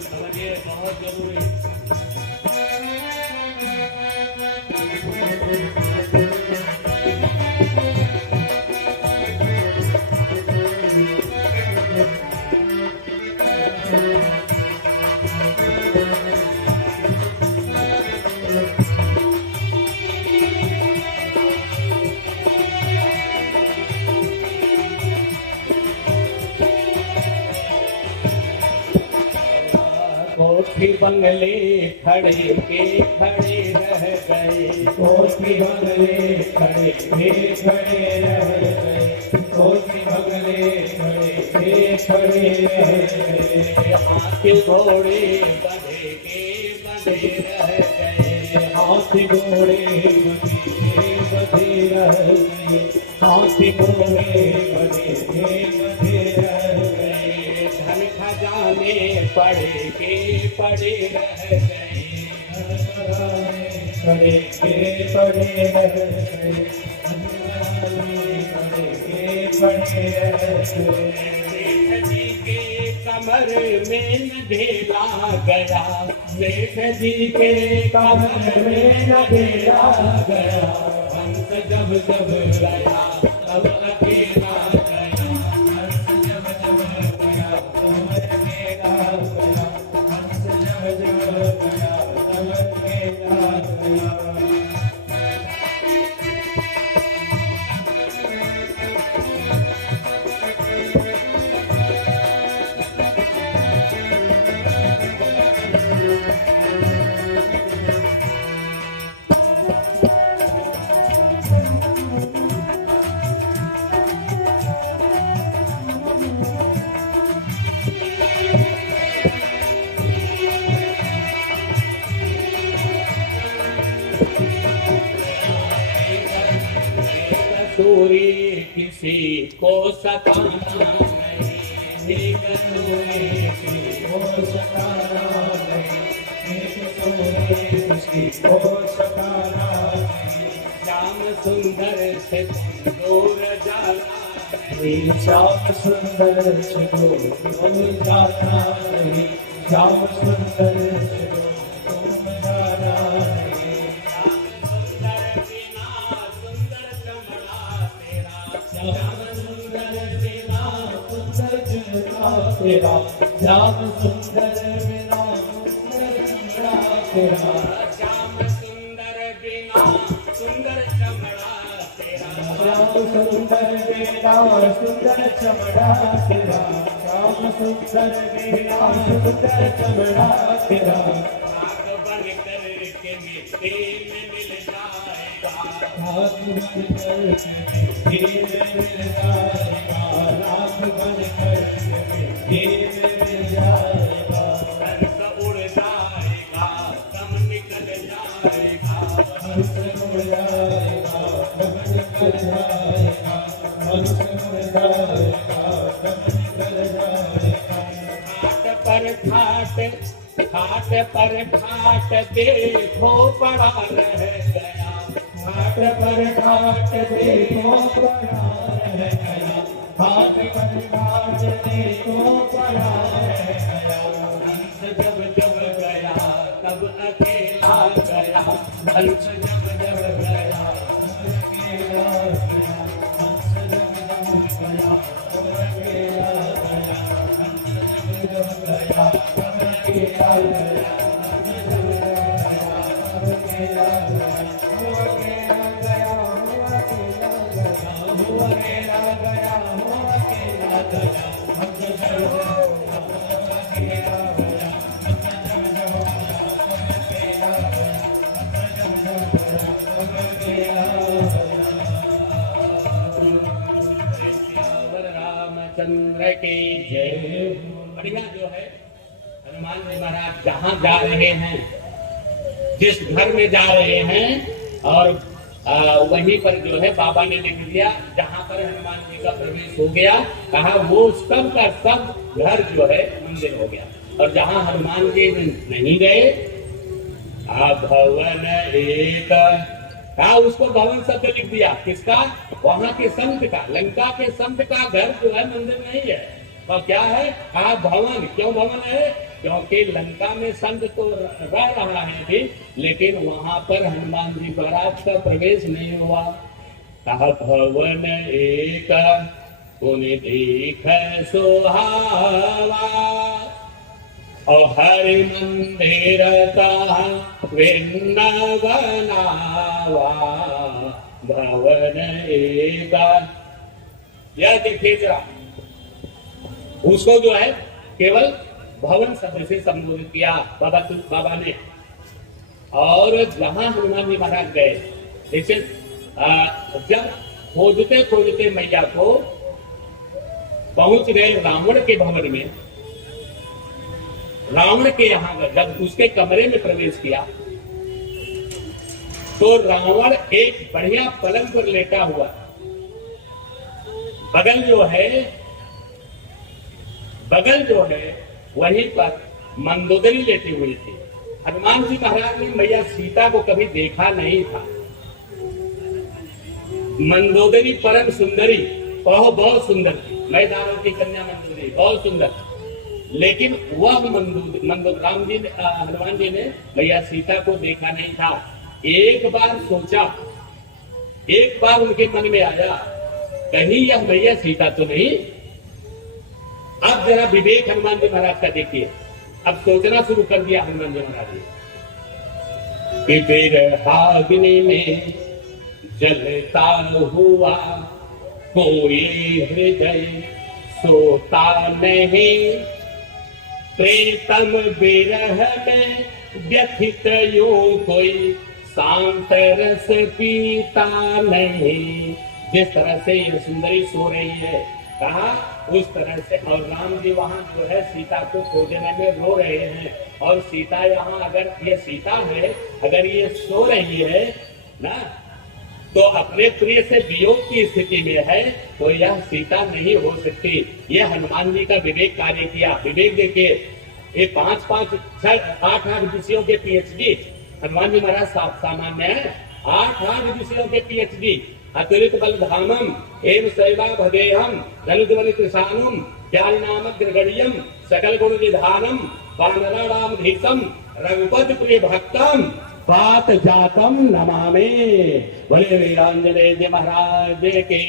समझिए, बहुत जरूरी है। कोठी बंगले खड़े के खड़े रह गए। कोठी बंगले खड़े के खड़े रह गए। कोठी बंगले खड़े के खड़े रह गए। हाथी घोड़े बधे के बधे रह गए। हाथी घोड़े बधे के बधे रह गए। हाथी घोड़े बधे के बधे रह गए। धन खजाने पड़े के पड़े रह गए। पड़े के पड़े रह गए। पड़े के पड़े रह गए। सेठ जी के कमर में न ढेला गया। सेठ जी के कमर में न ढेला गया। हंस जब जब गया तब अकेला गया। हंस जब जब गया तब अकेला गया। हंस जब जब गया तब अकेला गया। कसूरी किसी को सताना नहीं, एक कसूरी किसी को सताना नहीं, एक कसूरी किसी को सताना नहीं, श्याम सुंदर से तुम दूर जाना नहीं, श्याम सुंदर से तुम जाना नहीं, श्याम सुंदर से तुम जाना नहीं, श्याम सुंदर बिना सुंदर चमड़ा तेरा, श्याम सुंदर बिना श्याम सुंदर बिना सुंदर चमड़ा तेरा, श्याम सुंदर बिना सुंदर चमड़ा तेरा, श्याम सुंदर बिना सुंदर चमड़ा तेरा, राग बन करके मिट्टी में मिल जाएगा, रात बन कर मिल जाएगा, रात बन कर मिल जाएगा, हंस उड़ जाएगा, दम निकल जाएगा, हंस उड़ जाएगा, दम निकल जाएगा, हंस उड़ जाएगा, दम निकल जाएगा, घाट पर घाट देखो पड़ा रह गया, घाट पर घाट देखो पड़ा रह गया, घाट पर घाट देखो पड़ा रह गया, हंस जब जब गया तब अकेला गया, हंस जब जब गया अकेला गया, हंस जब जब गया, अकेला गया, हंस जब जब गया, अकेला गया, अकेला गया, अकेला गया, अकेला गया, अकेला गया, हंस जब जब अकेला गया, हंस जब जब अकेला गया, हंस जब जब अकेला श्यावर रामचंद्र की जय। बढ़िया जो है हनुमान जी महाराज जहाँ जा रहे हैं, जिस घर में जा रहे हैं, और वहीं पर जो है बाबा ने लिख दिया, जहाँ पर हनुमान जी का प्रवेश हो गया, कहा वो सब का सब घर जो है मंदिर हो गया। और जहाँ हनुमान जी नहीं गए, भवन एक, उसको भवन शब्द लिख दिया। किसका? वहां के संत का, लंका के संत का घर जो है मंदिर नहीं है, और क्या है? भवन। क्यों भवन है? क्योंकि लंका में संत तो रह रहा है भी, लेकिन वहां पर हनुमान जी महाराज का प्रवेश नहीं हुआ। कहा भवन एक उन्हें देख सुहावा, और हरि मंदिर का वृंदावनावा, भवन एक। यह देखिए जरा, उसको जो है केवल भवन शब्द से संबोधित किया बाबा ने। और जहां हनुमान जी महाराज गए, जैसे जब खोजते खोजते मैया को पहुंच गए रावण के भवन में, रावण के यहाँ जब उसके कमरे में प्रवेश किया, तो रावण एक बढ़िया पलंग पर लेटा हुआ, बगल जो है वहीं पर मंदोदरी लेटे हुए थे। हनुमान जी महाराज ने मैया सीता को कभी देखा नहीं था। मंदोदरी परम सुंदरी, बहुत सुंदर थी, मैदानों की कन्या मंदोदरी बहुत सुंदर, लेकिन वह राम जी ने, हनुमान जी ने मैया सीता को देखा नहीं था। एक बार सोचा, एक बार उनके मन में आया, कहीं यह मैया सीता तो नहीं। अब जरा विवेक हनुमान जी महाराज का देखिए, अब सोचना शुरू कर दिया हनुमान जी महाराज ने कि विरहाग्नि में जलता हुआ कोई हृदय सोता नहीं, प्रीतम विरह में व्यथित यूं कोई शांत रस पीता नहीं। जिस तरह से यह सुंदरी सो रही है, कहा उस तरह से, और राम जी वहां जो है सीता को खोजने में रो रहे हैं, और सीता यहाँ, अगर ये सीता है, अगर ये सो रही है ना, तो अपने प्रिय से वियोग की स्थिति में है तो यह सीता नहीं हो सकती। यह हनुमान जी का विवेक कार्य किया। विवेक देखिए, ये 5-5, 6-8 विषयों के पीएचडी हनुमान जी महाराज सामान्य है। 8 विषयों के पीएचडी। अतिरिक्त बलधामम एवं सैवा भदेहम ललितवनि कृषाणुम ज्ञान नामक ग्रगड़ियम सकल गुण निधानम वानराणाम धीसम रघुपति प्रिय भक्तम पात जातम नमामि। बोले वीरांजने जी महाराज के।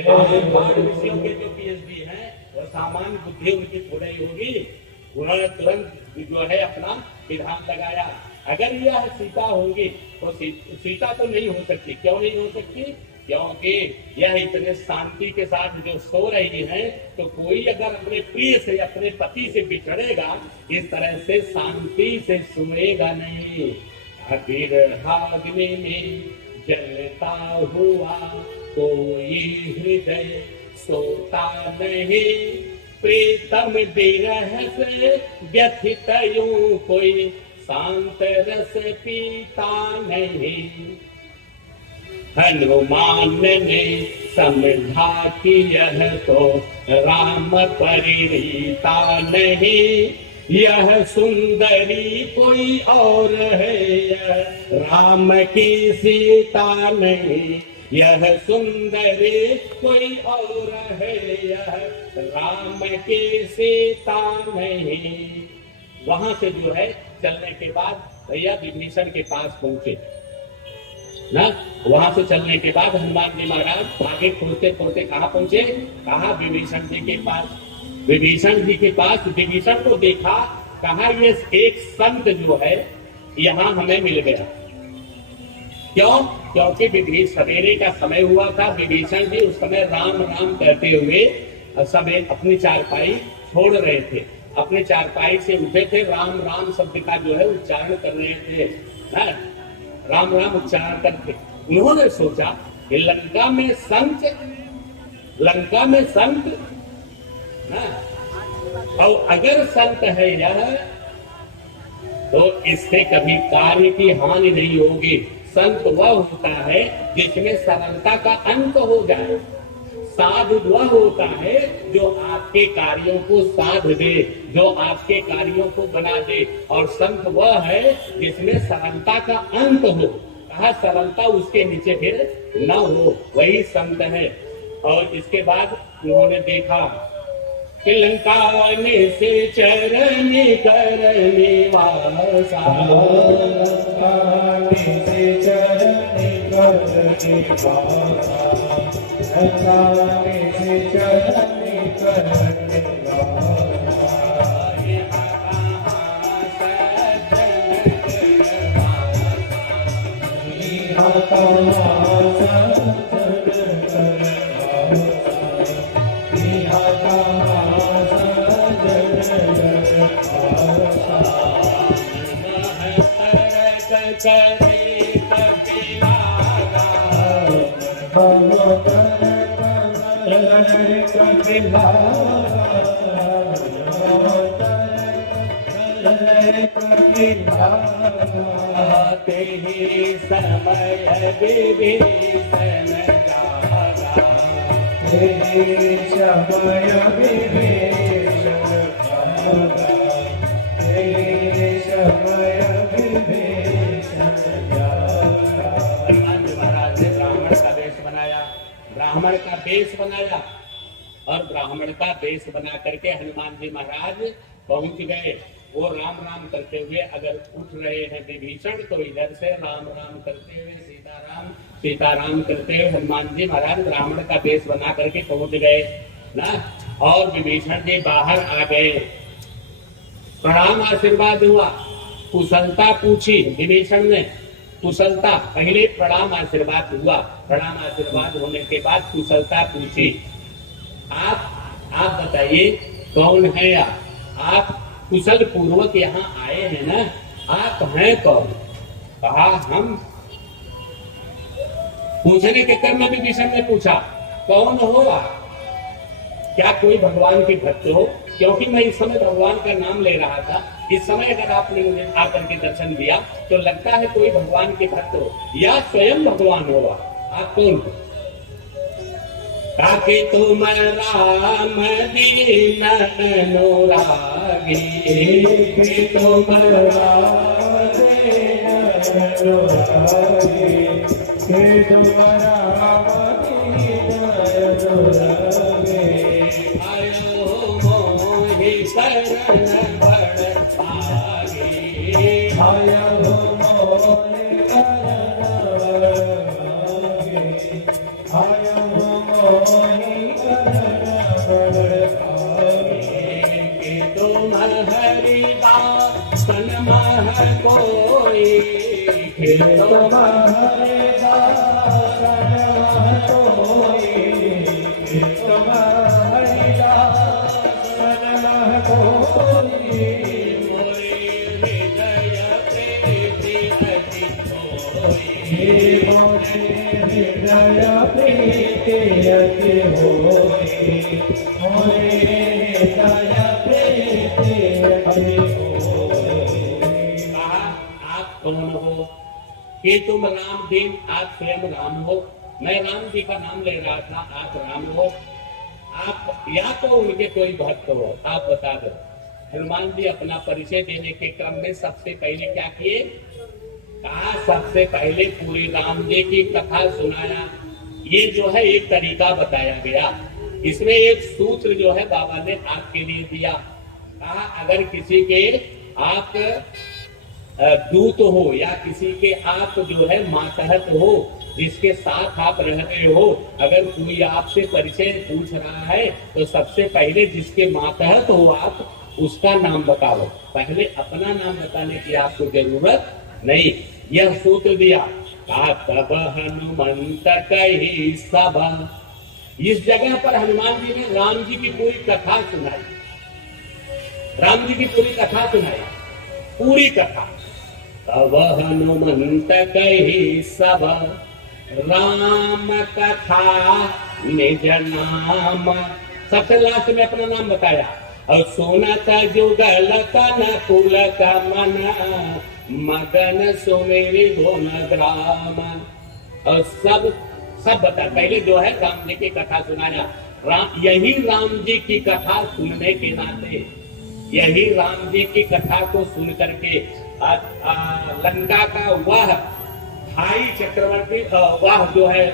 8 विषयों के जो पीएचडी हैं और सामान्य बुद्धि उनकी थोड़ी होगी, उन्होंने तुरंत जो है अपना विधान लगाया। अगर यह सीता होगी तो सीता तो नहीं हो सकती। क्यों नहीं हो सकती? क्योंकि यह इतने शांति के साथ जो सो रही है, तो कोई अगर अपने प्रिय से अपने पति से बिछड़ेगा इस तरह से शांति से सोएगा नहीं। अग्नि में जलता हुआ कोई हृदय सोता नहीं, प्रीतम विरह से व्यथित यूं कोई शांत रस पीता नहीं। हनुमान ने समझा कि यह तो राम परिरीता नहीं, यह सुंदरी कोई और है, यह राम की सीता नहीं। यह सुंदरी कोई और है, यह राम की सीता नहीं। वहां से जो है चलने के बाद भैया विभीषण के पास पहुंचे ना। वहां से चलने के बाद हनुमान जी महाराज आगे खोजते खोजते कहाँ पहुंचे? कहा विभीषण जी के पास। विभीषण जी के पास विभीषण को देखा, कहा ये एक संत जो है यहाँ हमें मिल गया। क्यों? क्योंकि विभीषण सवेरे का समय हुआ था। विभीषण जी उस समय राम राम कहते हुए सब अपनी चारपाई छोड़ रहे थे। अपने चारपाई से उठे थे, राम राम शब्द का जो है उच्चारण कर रहे थे ना? राम राम उच्चारण करके उन्होंने सोचा कि लंका में संत ना, और अगर संत है यह तो इससे कभी कार्य की हानि नहीं होगी। संत वह होता है जिसमें सरलता का अंत हो जाए। साधु वह होता है जो आपके कार्यों को साध दे, जो आपके कार्यों को बना दे। और संत वह है जिसमें सरलता का अंत हो। कहा सरलता उसके नीचे फिर न हो, वही संत है। और इसके बाद उन्होंने देखा कि लंका से चरण करने वासा, लंका से चरण करने वासा, लंका से चरण करने समय विभीषण जागा, समय विभीषण जागा, समय विभीषण जागा। हनुमान जी महाराज ने ब्राह्मण का वेश बनाया। ब्राह्मण का वेश बनाया और ब्राह्मण का वेश बना करके हनुमान जी महाराज पहुंच गए। वो राम राम करते हुए अगर उठ रहे हैं विभीषण, तो इधर से राम राम करते हुए सीताराम करते हुए हनुमान जी महाराज ब्राह्मण का वेश बना करके पहुंच गए ना। और विभीषण जी बाहर आ गए, प्रणाम आशीर्वाद हुआ, कुशलता पूछी विभीषण ने। कुशलता पहले प्रणाम आशीर्वाद हुआ, प्रणाम आशीर्वाद होने के बाद कुशलता पूछी। आप बताइए कौन है आप कुशल पूर्वक यहाँ आए हैं ना, आप हैं कौन? कहा हम। पूछने के क्रम में विभीषण ने पूछा कौन हो आप? क्या कोई भगवान के भक्त हो? क्योंकि मैं इस समय भगवान का नाम ले रहा था। इस समय अगर आपने मुझे आकर के दर्शन दिया तो लगता है कोई भगवान के भक्त हो या स्वयं भगवान हो। तुम ताकि तुम राम दीन अनुरागी, कि तुम राम दीन अनुरागी, कि तुम राम दीन अनुरागी। आयो मोहि शरण बड़ भागी, आयो मोहि शरण बड़ भागी, आयो मोहि शरण बड़ भागी। कि तुम हरिदास सन मह कोई, कि तुम हरिदास सन कोई, कि तुम हरिदास सन कोई। मोरे हृदय प्रीति अति होई, मोरे हृदय प्रीति अति होई, मोरे हृदय प्रीति अति होई। कहा आप कौन हो? कि तुम रामदेव, आप स्वयं राम हो। मैं राम जी का नाम ले रहा था, आप राम हो। आप या तो उनके कोई भक्त हो, आप बता दो। हनुमान जी अपना परिचय देने के क्रम में सबसे पहले क्या किए? कहा सबसे पहले पूरी राम जी की कथा सुनाया। ये जो है एक तरीका बताया गया। इसमें एक सूत्र जो है बाबा ने आपके लिए दिया। कहा अगर किसी के आप दूत हो या किसी के आप जो है मातहत हो, जिसके साथ आप रह रहे हो, अगर कोई आपसे परिचय पूछ रहा है तो सबसे पहले जिसके मातहत हो आप उसका नाम बताओ। पहले अपना नाम बताने की आपको जरूरत नहीं। यह सूत्र दिया। तब हनुमंत कही सभा। इस जगह पर हनुमान जी ने राम जी की पूरी कथा सुनाई। राम जी की पूरी कथा सुनाई, पूरी कथा। तब हनुमंत कही सभा, राम कथा निज नाम। सबसे लास्ट में अपना नाम बताया। और सोनत जुगल तन कुल का मन, मगन सुमेरी गुण ग्राम। और सब बता। पहले जो है राम जी की कथा सुनाया। यही राम जी की कथा सुनने के नाते, यही राम जी की कथा को सुन करके लंका का वह भाई चक्रवर्ती, वह जो है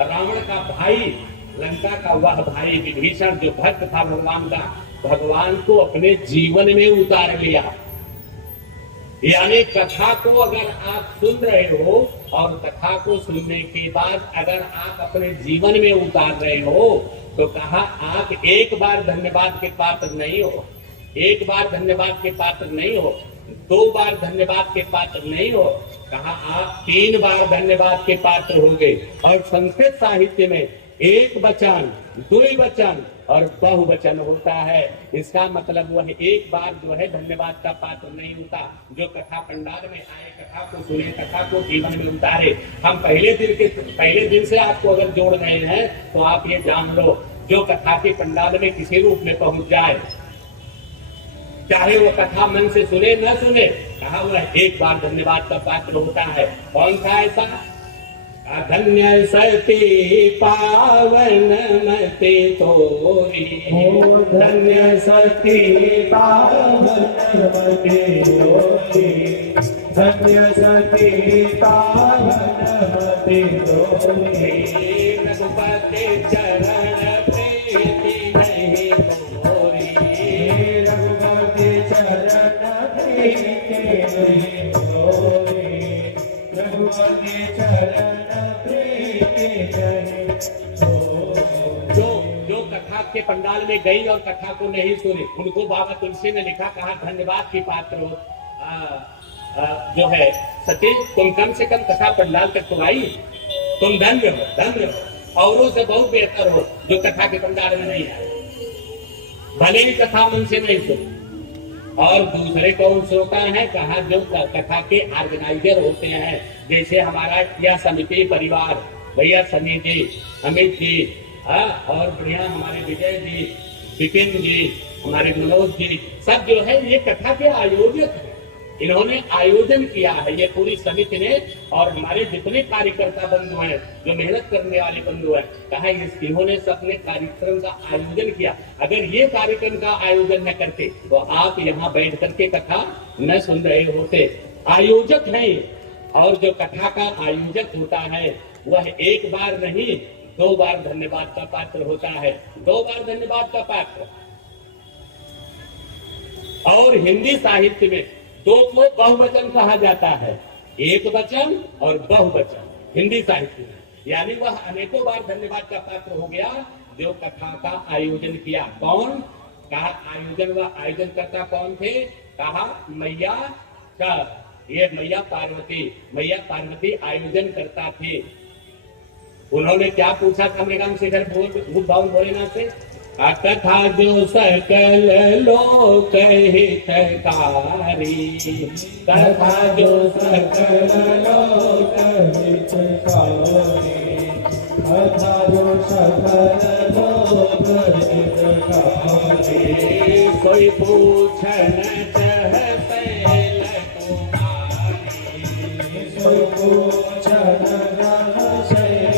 रावण का भाई, लंका का वह भाई विभीषण जो भक्त था भगवान का, भगवान को अपने जीवन में उतार लिया। यानी कथा को अगर आप सुन रहे हो और कथा को सुनने के बाद अगर आप अपने जीवन में उतार रहे हो, तो कहा आप एक बार धन्यवाद के पात्र नहीं हो, एक बार धन्यवाद के पात्र नहीं हो, 2 बार धन्यवाद के पात्र नहीं हो, कहा आप 3 बार धन्यवाद के पात्र होंगे। और संस्कृत साहित्य में एक वचन, 2 वचन और बहुवचन होता है। इसका मतलब वह एक बार जो है धन्यवाद का पात्र नहीं होता। जो कथा पंडाल में आए, कथा को सुने, कथा को जीवन में उतारे। हम पहले दिन से आपको अगर जोड़ रहे हैं तो आप ये जान लो, जो कथा के पंडाल में किसी रूप में पहुंच जाए, चाहे वो कथा मन से सुने न सुने, कहा वह एक बार धन्यवाद का पात्र होता है। कौन था ऐसा? धन्य सती पावन मति तोरी, धन्य सती पावन मति तोरी, धन्य सती पावन मति तोरी। रघुपति चरण प्रीति नहीं तोरी, रघुपति चरण प्रीति नहीं तोरी, रघुपति चरण जो कथा के पंडाल में गई और कथा को नहीं सुनी, उनको बाबा तुलसी ने लिखा, कहा धन्यवाद की पात्र हो। जो है सतीश, तुम कम से कम कथा पंडाल तक तो आई, तुम धन्य हो, धन्य हो। औरों से बहुत बेहतर हो जो कथा के पंडाल में नहीं आए, भले ही कथा मन से नहीं सुनी। और दूसरे कौन श्रोता है? कहा जो कथा के ऑर्गेनाइजर होते हैं, जैसे हमारा यह समिति परिवार, भैया सनी जी, अमित जी, और बढ़िया हमारे विजय जी, विपिन जी, हमारे मनोज जी, सब जो है ये कथा के आयोजक हैं। इन्होंने आयोजन किया है, ये पूरी समिति ने, और हमारे जितने कार्यकर्ता बंधु हैं, जो मेहनत करने वाले बंधु हैं, कहा इन्होंने सबने कार्यक्रम का आयोजन किया। अगर ये कार्यक्रम का आयोजन न करते तो आप यहाँ बैठ करके कथा न सुन रहे होते। आयोजक है, और जो कथा का आयोजक होता है वह एक बार नहीं 2 बार धन्यवाद का पात्र होता है, 2 बार धन्यवाद का पात्र। और हिंदी साहित्य में 2 को बहुवचन कहा जाता है, एक वचन और बहुवचन हिंदी साहित्य में, यानी वह अनेकों बार धन्यवाद का पात्र हो गया जो कथा का आयोजन किया। कौन? कहा आयोजन, वह आयोजन करता कौन थे? कहा मैया का, ये मैया पार्वती आयोजन करता थे। उन्होंने क्या पूछा था मृगांक शेखर भोलेनाथ से? कथा जो सकल लोक हितकारी, कथा जो सकल लोक हितकारी, कथा जो सकल लोक हितकारी, कोई पूछन चाहते कोई पूछन तुम्हारी।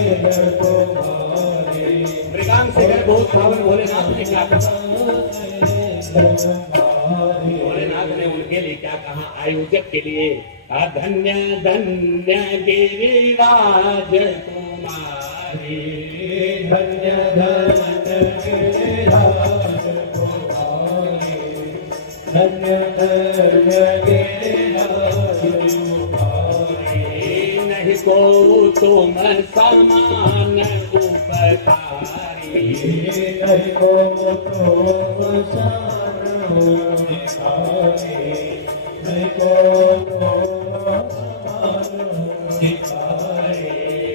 मृगांक शेखर भोलेनाथ ने क्या कहा? भोलेनाथ ने उनके लिए क्या कहा? आयोजक के लिए धन्य धन्य गिरिराज तुम्हारी, धन्य धन्य गिरिराज तुम्हारी, धन्य धन्य गिरिराज तुम्हारी, नहीं को तुम समान उपकारी, नहीं को तुम समान उपकारी, नहीं को तुम समान उपकारी।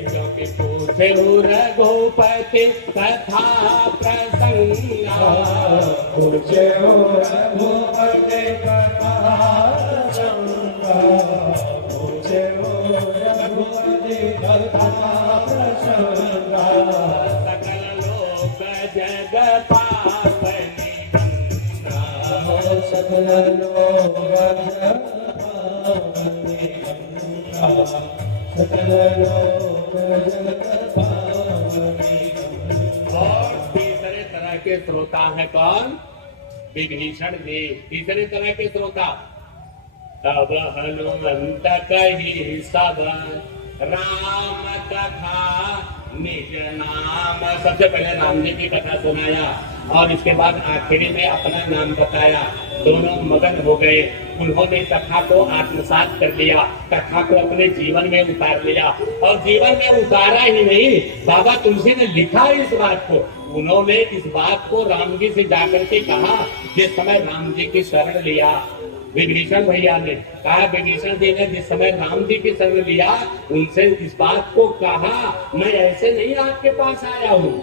क्योंकि पूछे रघुपति कथा प्रसंगा, पूछे रघुपति कथा प्रसंगा, पूछे रघुपति कथा प्रसंगा, सकल लोक जग पाप निबंधा, सकल लोक जग पाप निबंधा, सकल लोक जग पाप निबंधा। और तीसरे तरह के श्रोता है कौन? विभीषण जी, तीसरे तरह के श्रोता। तब हनुमंत कही सब राम कथा निज नाम, सबसे पहले राम जी की कथा सुनाया और इसके बाद आखिरी में अपना नाम बताया। दोनों मगन हो गए, उन्होंने कथा को आत्मसात कर लिया, कथा को अपने जीवन में उतार लिया, और जीवन में उतारा ही नहीं, बाबा तुलसी ने लिखा इस बात को। उन्होंने इस बात को राम जी से जाकर के कहा, जिस समय राम जी की शरण लिया विभीषण भैया ने, कहा विभीषण जी ने जिस समय राम जी की शरण लिया, उनसे इस बात को कहा, मैं ऐसे नहीं आपके पास आया हूँ,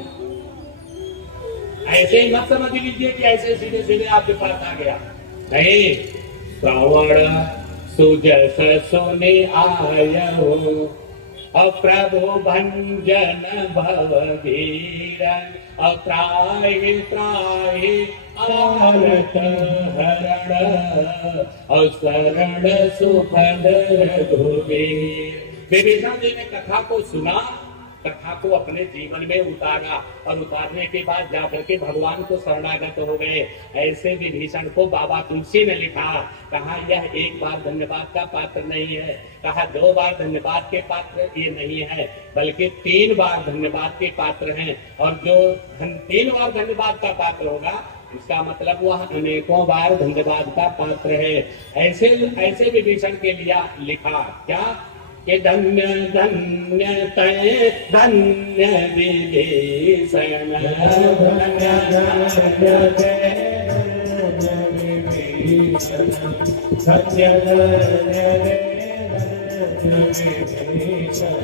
ऐसे ही मत समझ लीजिए कि ऐसे सीधे सीधे आपके पास आ गया, नहीं। श्रवण सुजस सुने आयो, प्रभु भंजन भवधीर, त्राहि त्राहि आरत हरण, शरण सुखद रघुवीर। विभीषण जी ने कथा को सुना, कथा को अपने जीवन में उतारा, और उतारने के बाद जाकर के भगवान को शरणागत हो गए। ऐसे विभीषण को बाबा तुलसी ने लिखा, कहा यह एक बार धन्यवाद का पात्र नहीं है, कहा 2 बार धन्यवाद के पात्र ये नहीं है, बल्कि 3 बार धन्यवाद के पात्र हैं। और जो 3 बार धन्यवाद का पात्र होगा, इसका मतलब वह अनेकों बार धन्यवाद का पात्र है। ऐसे विभीषण के लिए लिखा क्या कि धन्य धन्य तय धन्य विभीषण, धन्य धन्य विभीषण, धन्य धन्य विभीषण,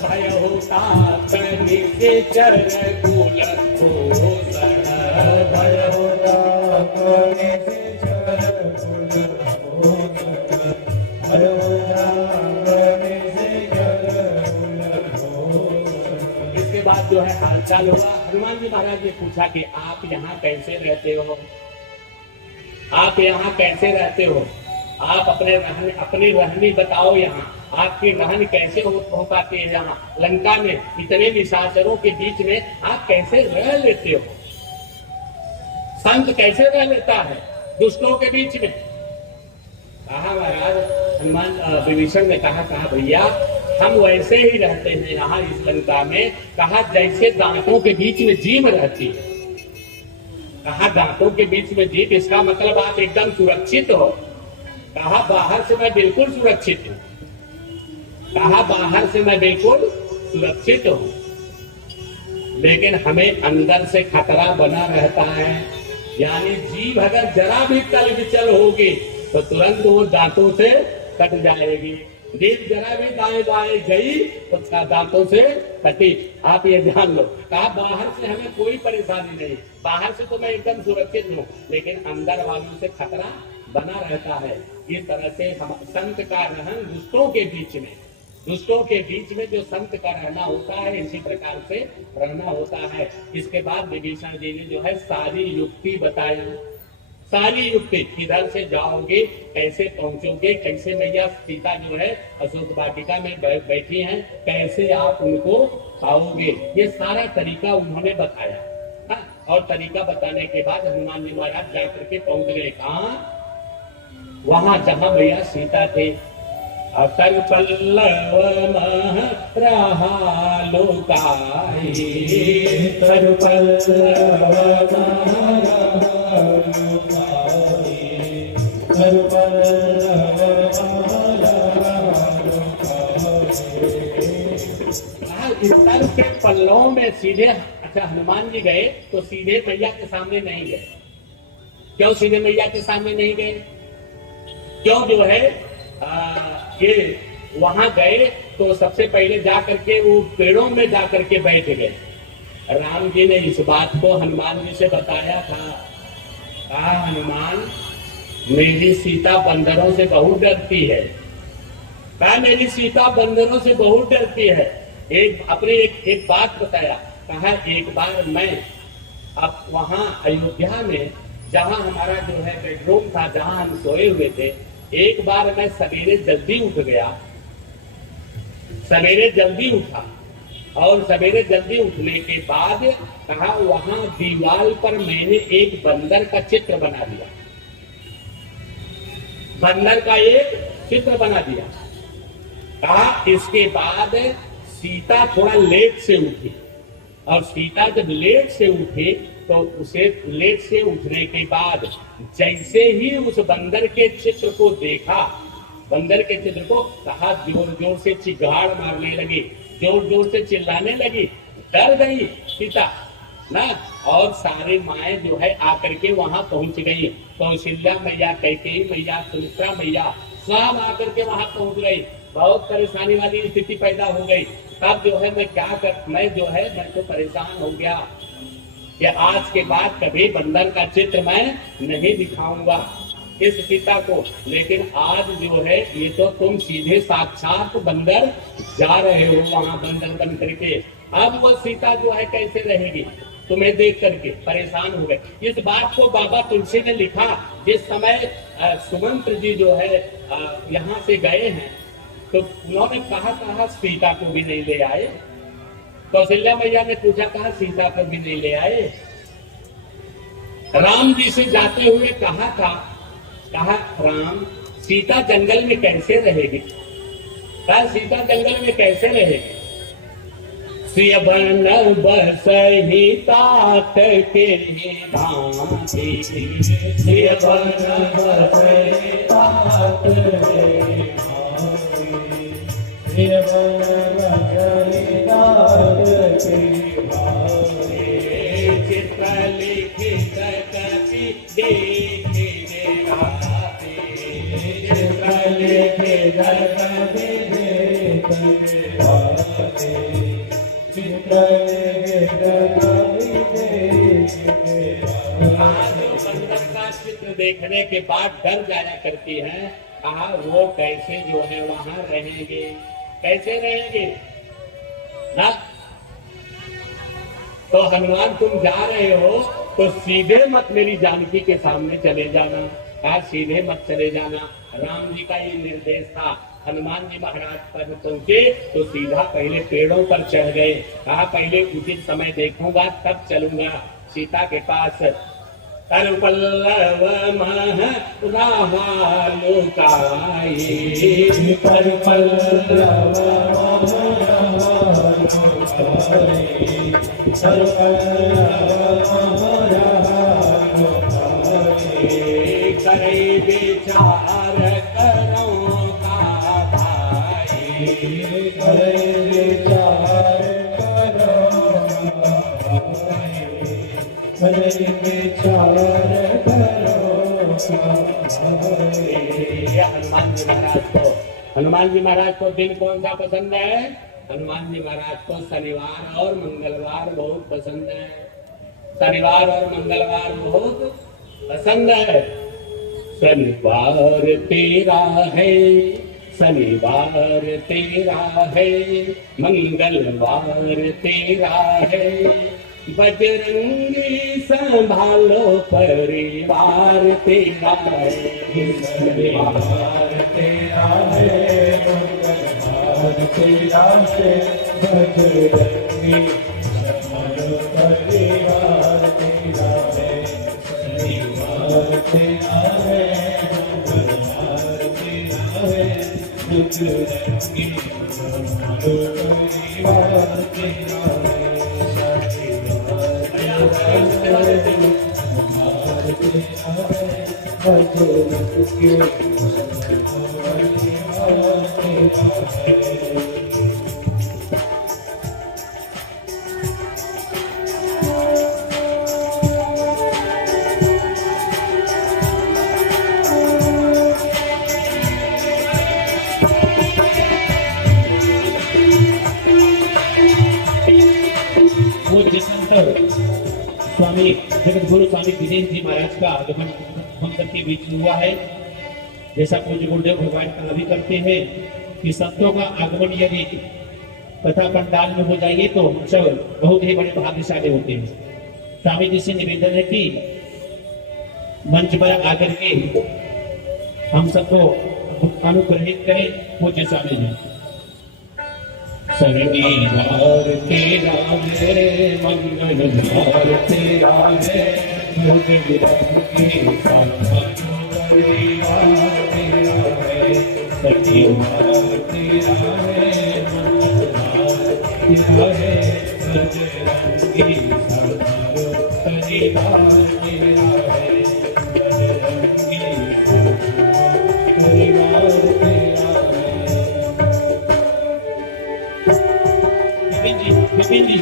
भयहुतात निश्चर कुल भूषण, भयहुतात निश्चर कुल भूषण, भयहुतात निश्चर कुल भूषण। इसके बाद जो है हालचाल हुआ। हनुमान जी महाराज ने पूछा कि आप यहाँ कैसे रहते हो, आप यहाँ कैसे रहते हो? आप अपनी रहनी बताओ, यहाँ आपकी रहन कैसे हो पाती है? यहाँ लंका में इतने निशाचरों के बीच में आप कैसे रह लेते हो? संत कैसे रह लेता है दुष्टों के बीच में? कहा महाराज, हनुमान विभीषण ने कहा भैया हम वैसे ही रहते हैं यहाँ इस लंका में। कहा जैसे दांतों के बीच में जीभ रहती है। कहा दांतों के बीच में जीभ, इसका मतलब आप एकदम सुरक्षित हो? कहा बाहर से मैं बिल्कुल सुरक्षित हूँ। कहा बाहर से मैं बिल्कुल सुरक्षित हूँ, लेकिन हमें अंदर से खतरा बना रहता है। यानी जीभ अगर जरा भी तल विचल होगी तो तुरंत वो दांतों से कट जाएगी। जीभ जरा भी दाएं बाएं गई तो दांतों से कटी। आप ये ध्यान लो। कहा बाहर से हमें कोई परेशानी नहीं, बाहर से तो मैं एकदम सुरक्षित हूँ, लेकिन अंदर वालों से खतरा बना रहता है। इस तरह से हम संत का रहन दुष्टों के बीच में, दुष्टों के बीच में जो संत का रहना होता है, इसी प्रकार से रहना होता है। इसके बाद विभीषण जी ने जो है सारी युक्ति बताई। सारी युक्ति, किधर से जाओगे, कैसे पहुंचोगे, कैसे मैया सीता जो है अशोक वाटिका में बैठी हैं, कैसे आप उनको पाओगे, ये सारा तरीका उन्होंने बताया। हाँ? और तरीका बताने के बाद हनुमान जी महाराज जाकर के पहुंच गए कहाँ? वहां जहां मैया सीता थे। अतर पल्लव रहा लोकाई, तर पल्लव इतर के पल्लवों में सीधे, अच्छा हनुमान जी गए तो सीधे मैया के सामने नहीं गए। क्यों सीधे मैया के सामने नहीं गए? क्यों जो है ये वहां गए तो सबसे पहले जा करके वो पेड़ों में जा करके बैठ गए। राम जी ने इस बात को हनुमान जी से बताया था। कहा हनुमान, मेरी सीता बंदरों से बहुत डरती है। कहा मेरी सीता बंदरों से बहुत डरती है। एक बात बताया। कहा एक बार मैं अब वहां अयोध्या में जहां हमारा जो है बेडरूम था, जहां हम सोए हुए थे, एक बार मैं सवेरे जल्दी उठ गया। सवेरे जल्दी उठा और सवेरे जल्दी उठने के बाद कहा वहां दीवार पर मैंने एक बंदर का चित्र बना दिया। बंदर का एक चित्र बना दिया। कहा इसके बाद सीता थोड़ा लेट से उठी, और सीता जब लेट से उठी तो उसे लेट से उठने के बाद जैसे ही उस बंदर के चित्र को देखा, बंदर के चित्र को, कहा जोर जोर से चिगाड़ मारने लगी, जोर जोर से चिल्लाने लगी। डर गई सीता ना, और सारे माए जो है आकर के वहां पहुंच गई। कौशल्या मैया, कैकेयी मैया, सुमित्रा मैया सब आकर के वहां पहुंच गई। बहुत परेशानी वाली स्थिति पैदा हो गई। तब जो है मैं तो परेशान हो गया कि आज के बाद कभी बंदर का चित्र मैं नहीं दिखाऊंगा इस सीता को। लेकिन आज जो है ये तो तुम सीधे साक्षात बंदर जा रहे हो वहां बंदर बन करके। अब वो सीता जो है कैसे रहेगी? तुम्हें देख करके परेशान हो गए। इस बात को बाबा तुलसी ने लिखा। जिस समय सुमंत्र जी जो है यहाँ से गए हैं तो उन्होंने कहा सीता को भी नहीं ले आए। कौशल्या मैया ने पूछा, कहा सीता को भी नहीं ले आए। राम जी से जाते हुए कहा राम, सीता जंगल में कैसे रहेगी? कहा सीता जंगल में कैसे रहेगी? सियबन बसहि तात के भांति, सियबन बसहि तात के चित्र लिखित कपि देखे आते, चित्र लिखित कपि देखे आते, चित्र लिखित कपि देखे आते। बंदर का चित्र देखने के बाद डर जाया करती हैं। कहा वो कैसे जो है वहां रहेंगे, कैसे रहेंगे ना? तो हनुमान तुम जा रहे हो तो सीधे मत मेरी जानकी के सामने चले जाना। कहा सीधे मत चले जाना, राम जी का ये निर्देश था। हनुमान जी महाराज पर पहुंचे तो सीधा पहले पेड़ों पर चढ़ गए। कहा पहले उचित समय देखूंगा तब चलूंगा सीता के पास। तर पल्लव मह लुकाए, पर पल्लव करे विचार करो का भाई, करे विचार हनुमान जी महाराज को दिन कौन सा पसंद है? हनुमान जी महाराज को शनिवार और मंगलवार बहुत पसंद है। शनिवार और मंगलवार बहुत पसंद है। शनिवार तेरा है, शनिवार तेरा है, मंगलवार तेरा है, बजरंगी संभालो परिवार तेरा है। शनिवार तेरा है, मंगलवार तेरा है, बजरंगी संभालो परिवार तेरा है। शनिवार तेरा है, मंगलवार तेरा है, बजरंगी संभालो परिवार तेरा है। पूज्य संत स्वामी जगत गुरु स्वामी विजेंद्र जी महाराज का आगमन हम सबके बीच में हुआ है। जैसा पूज्य गुरुदेव भगवान का भी करते हैं कि संतों का आगमन यदि कथा पंडाल में हो जाइए तो सब बहुत ही बड़े भाग्यशाली होते हैं। स्वामी जी से निवेदन है कि मंच पर आकर के हम सबको अनुग्रहित करें। पूज्य स्वामी जी। शनिवार तेरा है, मंगलवार तेरा है, बजरंगी संभालो परिवार तेरा है। शनिवार तेरा है, मंगलवार तेरा है, बजरंगी संभालो परिवार तेरा है। बजरंगी संभालो परिवार तेरा है। विपिन जी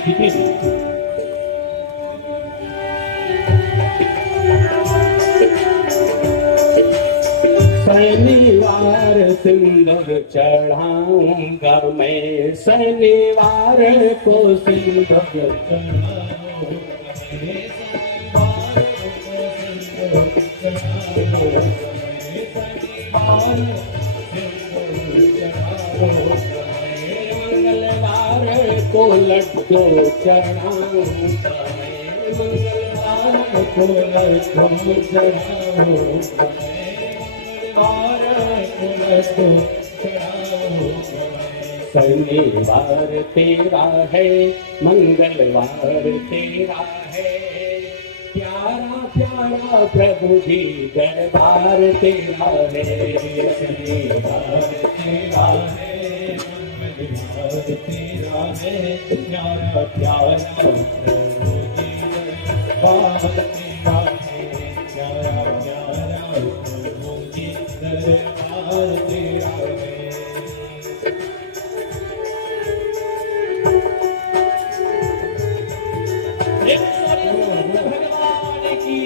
शनिवार सिंदूर चढ़ाऊंगा मैं, शनिवार को सिंदूर मंगलवार को लड्डू चढ़ाऊंगा मैं, मंगलवार को लड्डू चढ़ाऊंगा शनिवार तेरा है, मंगलवार तेरा है, प्यारा प्यारा प्रभु जी दरबार तेरा है। शनिवार तेरा है, मंगलवार तेरा है, प्यारा प्यारा प्रभु जी दरबार तेरा है। प्यारा प्यारा प्रभु जी दरबार तेरा है। भगवान की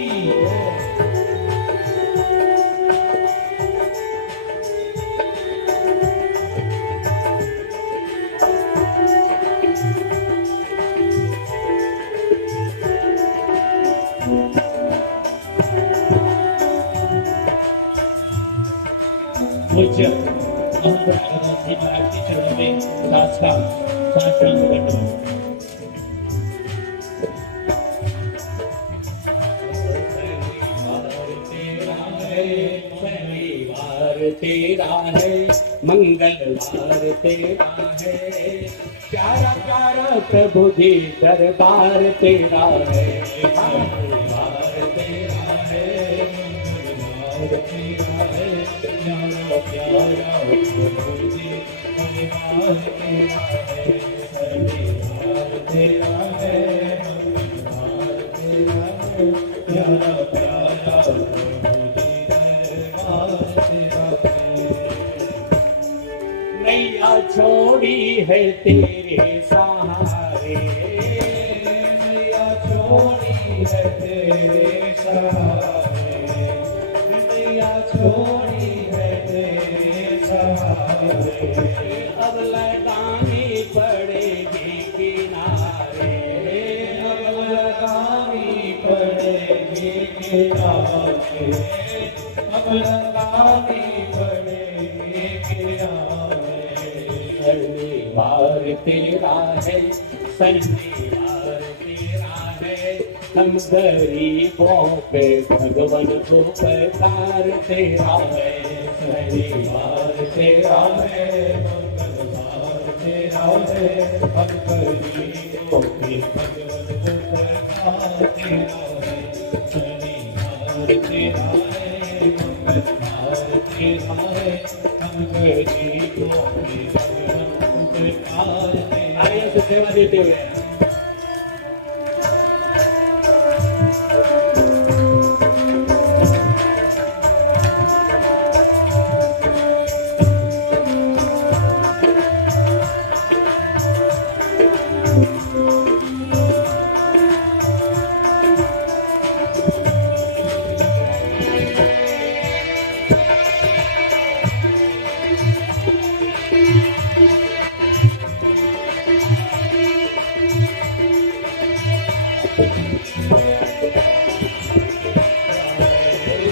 पूज्य महाराज जी महाराज के चरणों में दास का साष्टांग दंडवत। तेरा है, मंगलवार तेरा है। प्यारा प्यारा प्रभु जी दरबार तेरा है, मंगलवार तेरा है, मंगलवार तेरा है, प्यारा प्यारा प्रभु जी दरबार तेरा है, शनिवार तेरा है, मंगलवार तेरा है, प्यारा प्यारा प्रभु जी दरबार तेरा है। नैया छोड़ी है तेरे सहारे, नैया छोड़ी है तेरे सहारे, नैया छोड़ी है तेरे सहारे, अब लगानी पड़ेगी किनारे, अब लगानी पड़ेगी किनारे, अब लगानी पड़ेगी किनारे। शनिवार तेरा है, शनिवार तेरा है। हम गरीबों पे भगवान को प्रकार तेरा है, शनिवार तेरा है, मंगलवार तेरा है, हम गरीबों के भगवान को प्रकार तेरा है, शनिवार तेरा है, मंगलवार तेरा है, हम गरीबों के भगवान को प्रकार तेरा है। आइए से सेवा देते हुए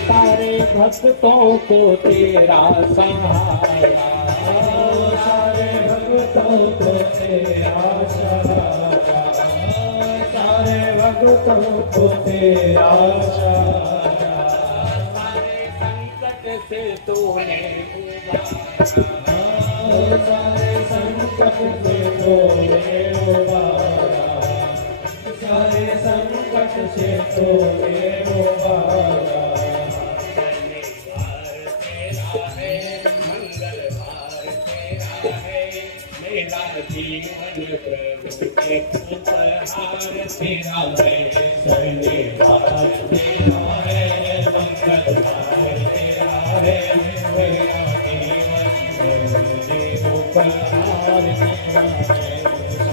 सारे भक्तों को तेरा सहारा, सारे भक्तों को तेरा सहारा, सारे भक्तों को तेरा सहारा, सारे संकट से तूने उबारा, सारे संकट से तूने उबारा, सारे संकट से तूने उबारा। मेरा जीवन प्रभु के उपहार तेरा है, शनिवार तेरा है, मंगलवार तेरा है, मेरा जीवन प्रभु के उपहार तेरा है,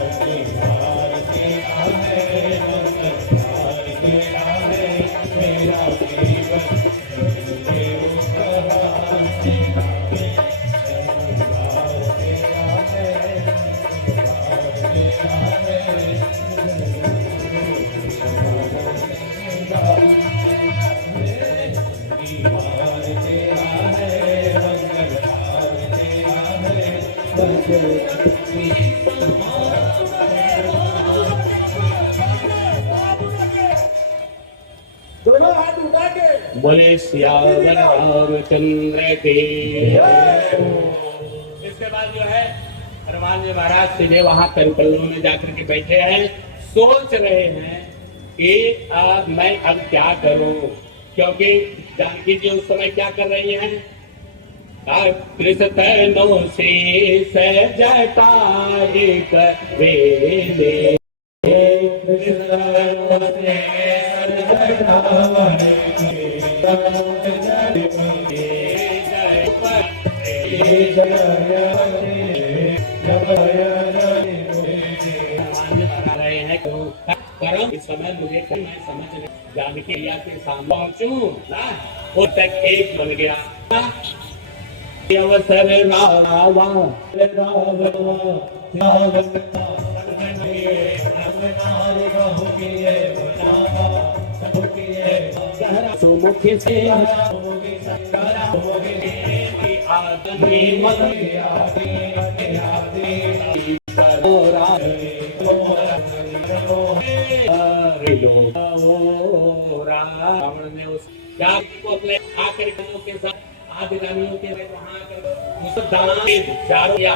शनिवार तेरा है, मंगलवार तेरा है, मेरा जीवन प्रभु के उपहार तेरा है, शनिवार तेरा है, मंगलवार तेरा है। शनिवार तेरा है, मंगलवार तेरा है, दोनों हाथ उठा के बोले सियावर रामचंद्र के। इसके बाद जो है हनुमान जी महाराज सीधे वहां कलकल्लों में जाकर के बैठे हैं, सोच रहे हैं कि मैं अब क्या करूं, क्योंकि जानकी जी उस समय क्या कर रही हैं, कृष्णो से सजता एक वेले, रहे हैं परम इस समय मुझे मैं समझ नहीं, जानकी मैया के सामने पहुंचूं ना, वो तक एक बन गया अवसर रावा सुमुखी से आदमी मन रावण ने उस जानकी को अपने आखिरी के साथ आधे की रानियों के वहाँ के दान चारों या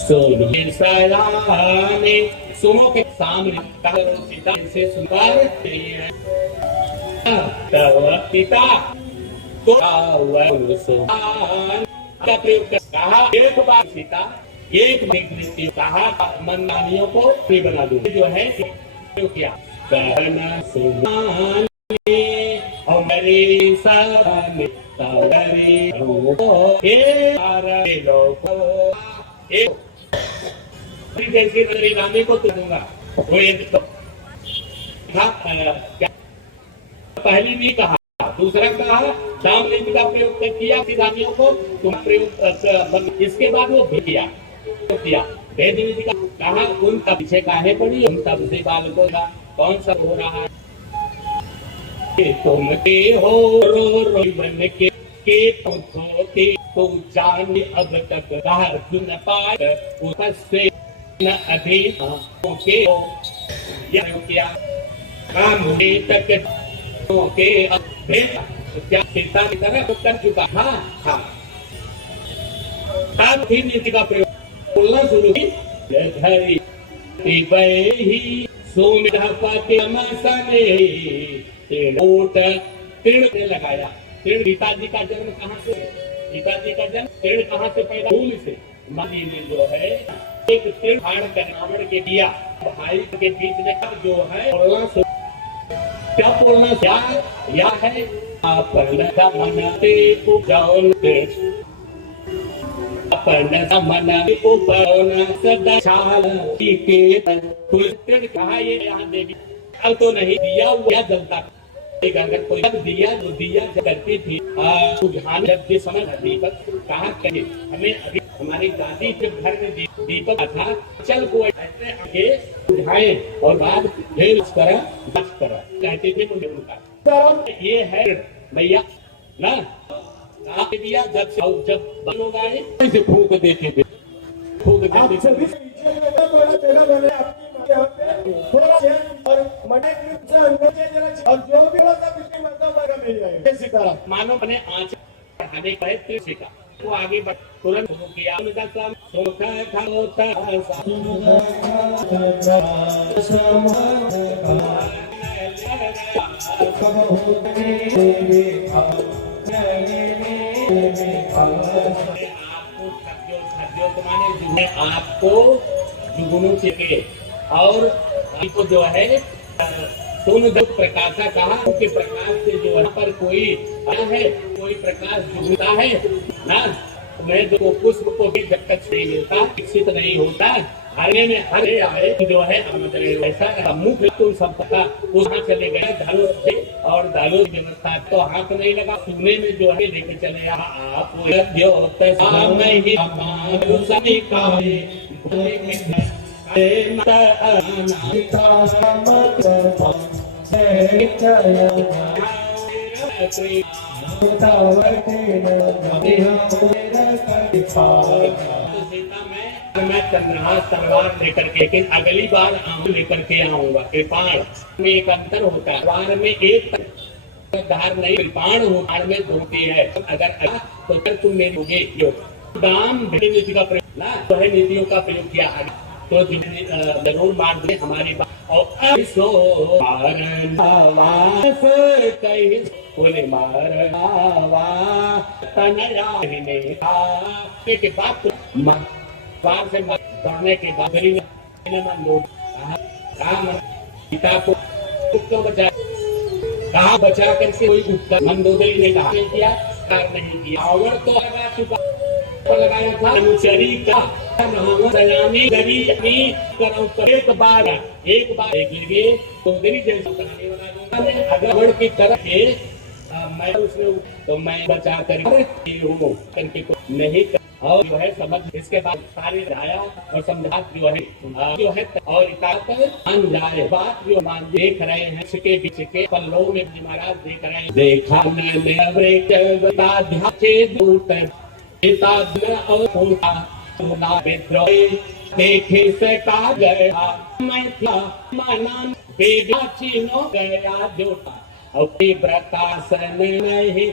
सोने सयाने सुनो के सामने करो सीता से सुनकर पिता तो का प्रयोग कहा एक बार सीता एक मृत्यु कहा मनमानियों को प्रिय बना दूं जो है प्रयोग किया कहना सुनाने और मेरी सामने तावरी ए लोगो एक जैसी मेरी रानी को तो दूंगा वो एक तो पहली भी कहा दूसरा कहा दाम नीति का प्रयोग किया कि रानियों को तुम प्रयोग इसके बाद वो भी किया भेद नीति का कहा उनका पीछे काहे पड़ी उनका से बाल को कौन सा हो रहा है तुम के हो रो बन के होते तो जाने अब तक बाहर न पाए उससे न अभी के यह क्या काम तक के क्या चिंता की तरह कर चुका हाँ हाँ तब फिर नीति का प्रयोग बोलना शुरू की घरी ही सोमिता पाते मसने तीर्ण ने लगाया तीर्ण पिताजी का जन्म कहाँ से पिताजी का जन्म तीर्ण कहाँ से पैदा फूल से माली ने जो है एक तीर्ण फाड़ कर रावण के दिया भाई के बीच में कब जो है बोलना क्या बोलना क्या या है अपना मनते उपजाओ देश अपना मनते उपजाओ सदा चाल के तीर्ण कहा ये यहाँ देवी अब तो नहीं दिया हुआ जलता अगर कोई दिया तो दिया करती थी सुझान जब ये समझ दीपक कहा कहे हमें अभी हमारी दादी जब घर में दीपक था चल को ऐसे आगे सुझाए और बाद फिर करा कहते थे मुझे उनका ये है भैया ना आप दिया जब बन हो गए ऐसे फूंक देते थे फूंक देते और जो भी मानो अपने आंच बढ़ाने का है वो आगे बढ़ तुरंत हो गया उनका काम सोता था होता आपको जुगनू चाहिए और आपको जो है सोन प्रकाशा कहा उनके प्रकाश से जो यहाँ पर कोई है कोई प्रकाश जुगता है ना मैं जो पुष्प को भी जब तक नहीं मिलता विकसित नहीं होता आने में हरे आए जो है ऐसा मुख तो सब पता वहाँ चले गए धालो से और धालो की व्यवस्था तो हाथ नहीं लगा सुनने में जो है लेके चले आप मैं चंद्रहास तलवार लेकर के लेकिन अगली बार आम लेकर के आऊंगा कृपाण में एक अंतर होता है वार में एक धार नहीं कृपाण हो धार में होती है अगर तो फिर तुम मेरे होगे जो दाम नीति का प्रयोग ना तो है नीतियों का प्रयोग किया तो जरूर मान दे हमारी बात और बोले मारवा तनया के बाद बार से दौड़ने के बाद पिता को क्यों बचाया कहा बचा करके कोई उत्तर मंदोदरी ने कहा किया नहीं किया और तो लगा चुका लगाया था अनुचरी का एक बार एक लिए मंदोदरी जैसा बनाने वाला अगर की तरह मैं उसने तो मैं बचा करके हूँ करके नहीं और जो है समझ इसके बाद सारे आया और समझा जो है और मान जाए बात जो मान देख रहे हैं इसके पीछे के पल्लों में महाराज देख रहे हैं देखा देखे से कहा गया मैं था माना बेगा चीनो गया जोटा अपनी व्रतासन नहीं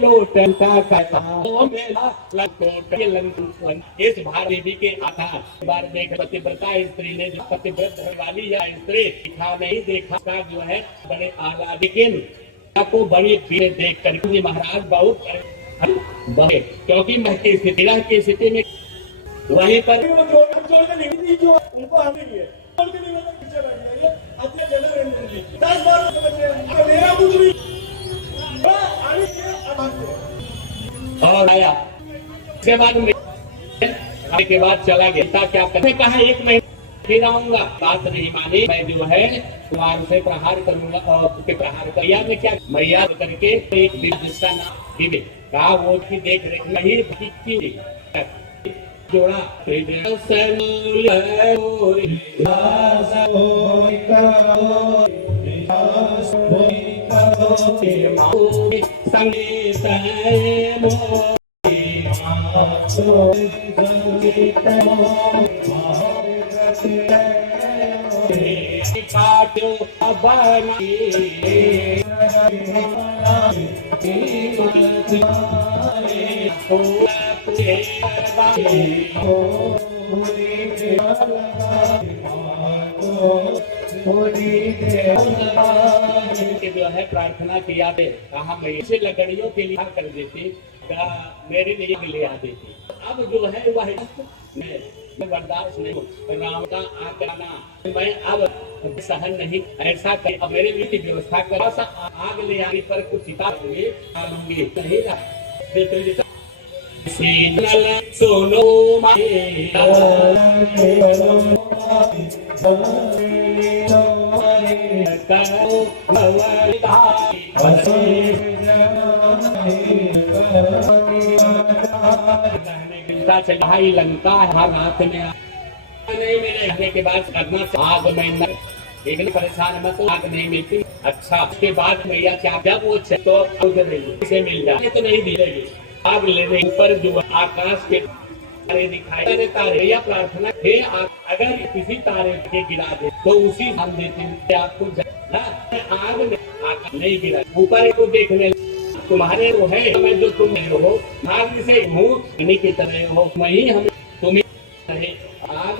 लोटन का कथा मेला लंकोट लंकन। इस देवी के आधार बार देख पतिव्रता स्त्री ने जो पतिव्रत वाली या स्त्री दिखा नहीं देखा का जो है बड़े आला, लेकिन को बड़ी भीड़ देख कर महाराज बहुत बड़े, क्योंकि मैं की स्थिति में वहीं पर उनको आने नहीं है पीछे बैठ जाइए अपने जगह रहने दीजिए। 10 बार मेरा कुछ नहीं आने के और आया उसके बाद आने के बाद चला गया। क्या करने कहा, 1 महीने फिर आऊंगा, बात नहीं मानी, मैं जो है कुमार से प्रहार करूंगा और प्रहार किया में क्या मैया करके एक दिन जिसका नाम कहा वो की देख रेख नहीं जोड़ा संगीत जो है प्रार्थना किया थे, कहा मैं इसे लकड़ियों के लिए कर देती, मेरे लिए ले आ देती। अब जो है वह मैं बर्दाश्त नहीं हूँ, राम का आक्रमण मैं अब सहन नहीं, ऐसा कर अब मेरे लिए व्यवस्था करो, आग ले आने पर कुछ चिता लूंगी नहीं रहा सुनो भाई लंका हर हाथ में नहीं मिले के बाद करना आग में एक परेशान मत, आग नहीं मिलती। अच्छा उसके बाद मैया क्या जब वो तो इसे मिल जाए तो नहीं मिलेगी, आग लेने ऊपर जो आकाश के तारे दिखाई तारे या प्रार्थना है, अगर किसी तारे के गिरा दे तो उसी हम देते हैं आपको आग में आकाश नहीं गिरा, ऊपर को देखने तुम्हारे वो है मैं जो तुम हो आग से मुंह की तरह हो, वही हमें तुम्हें आग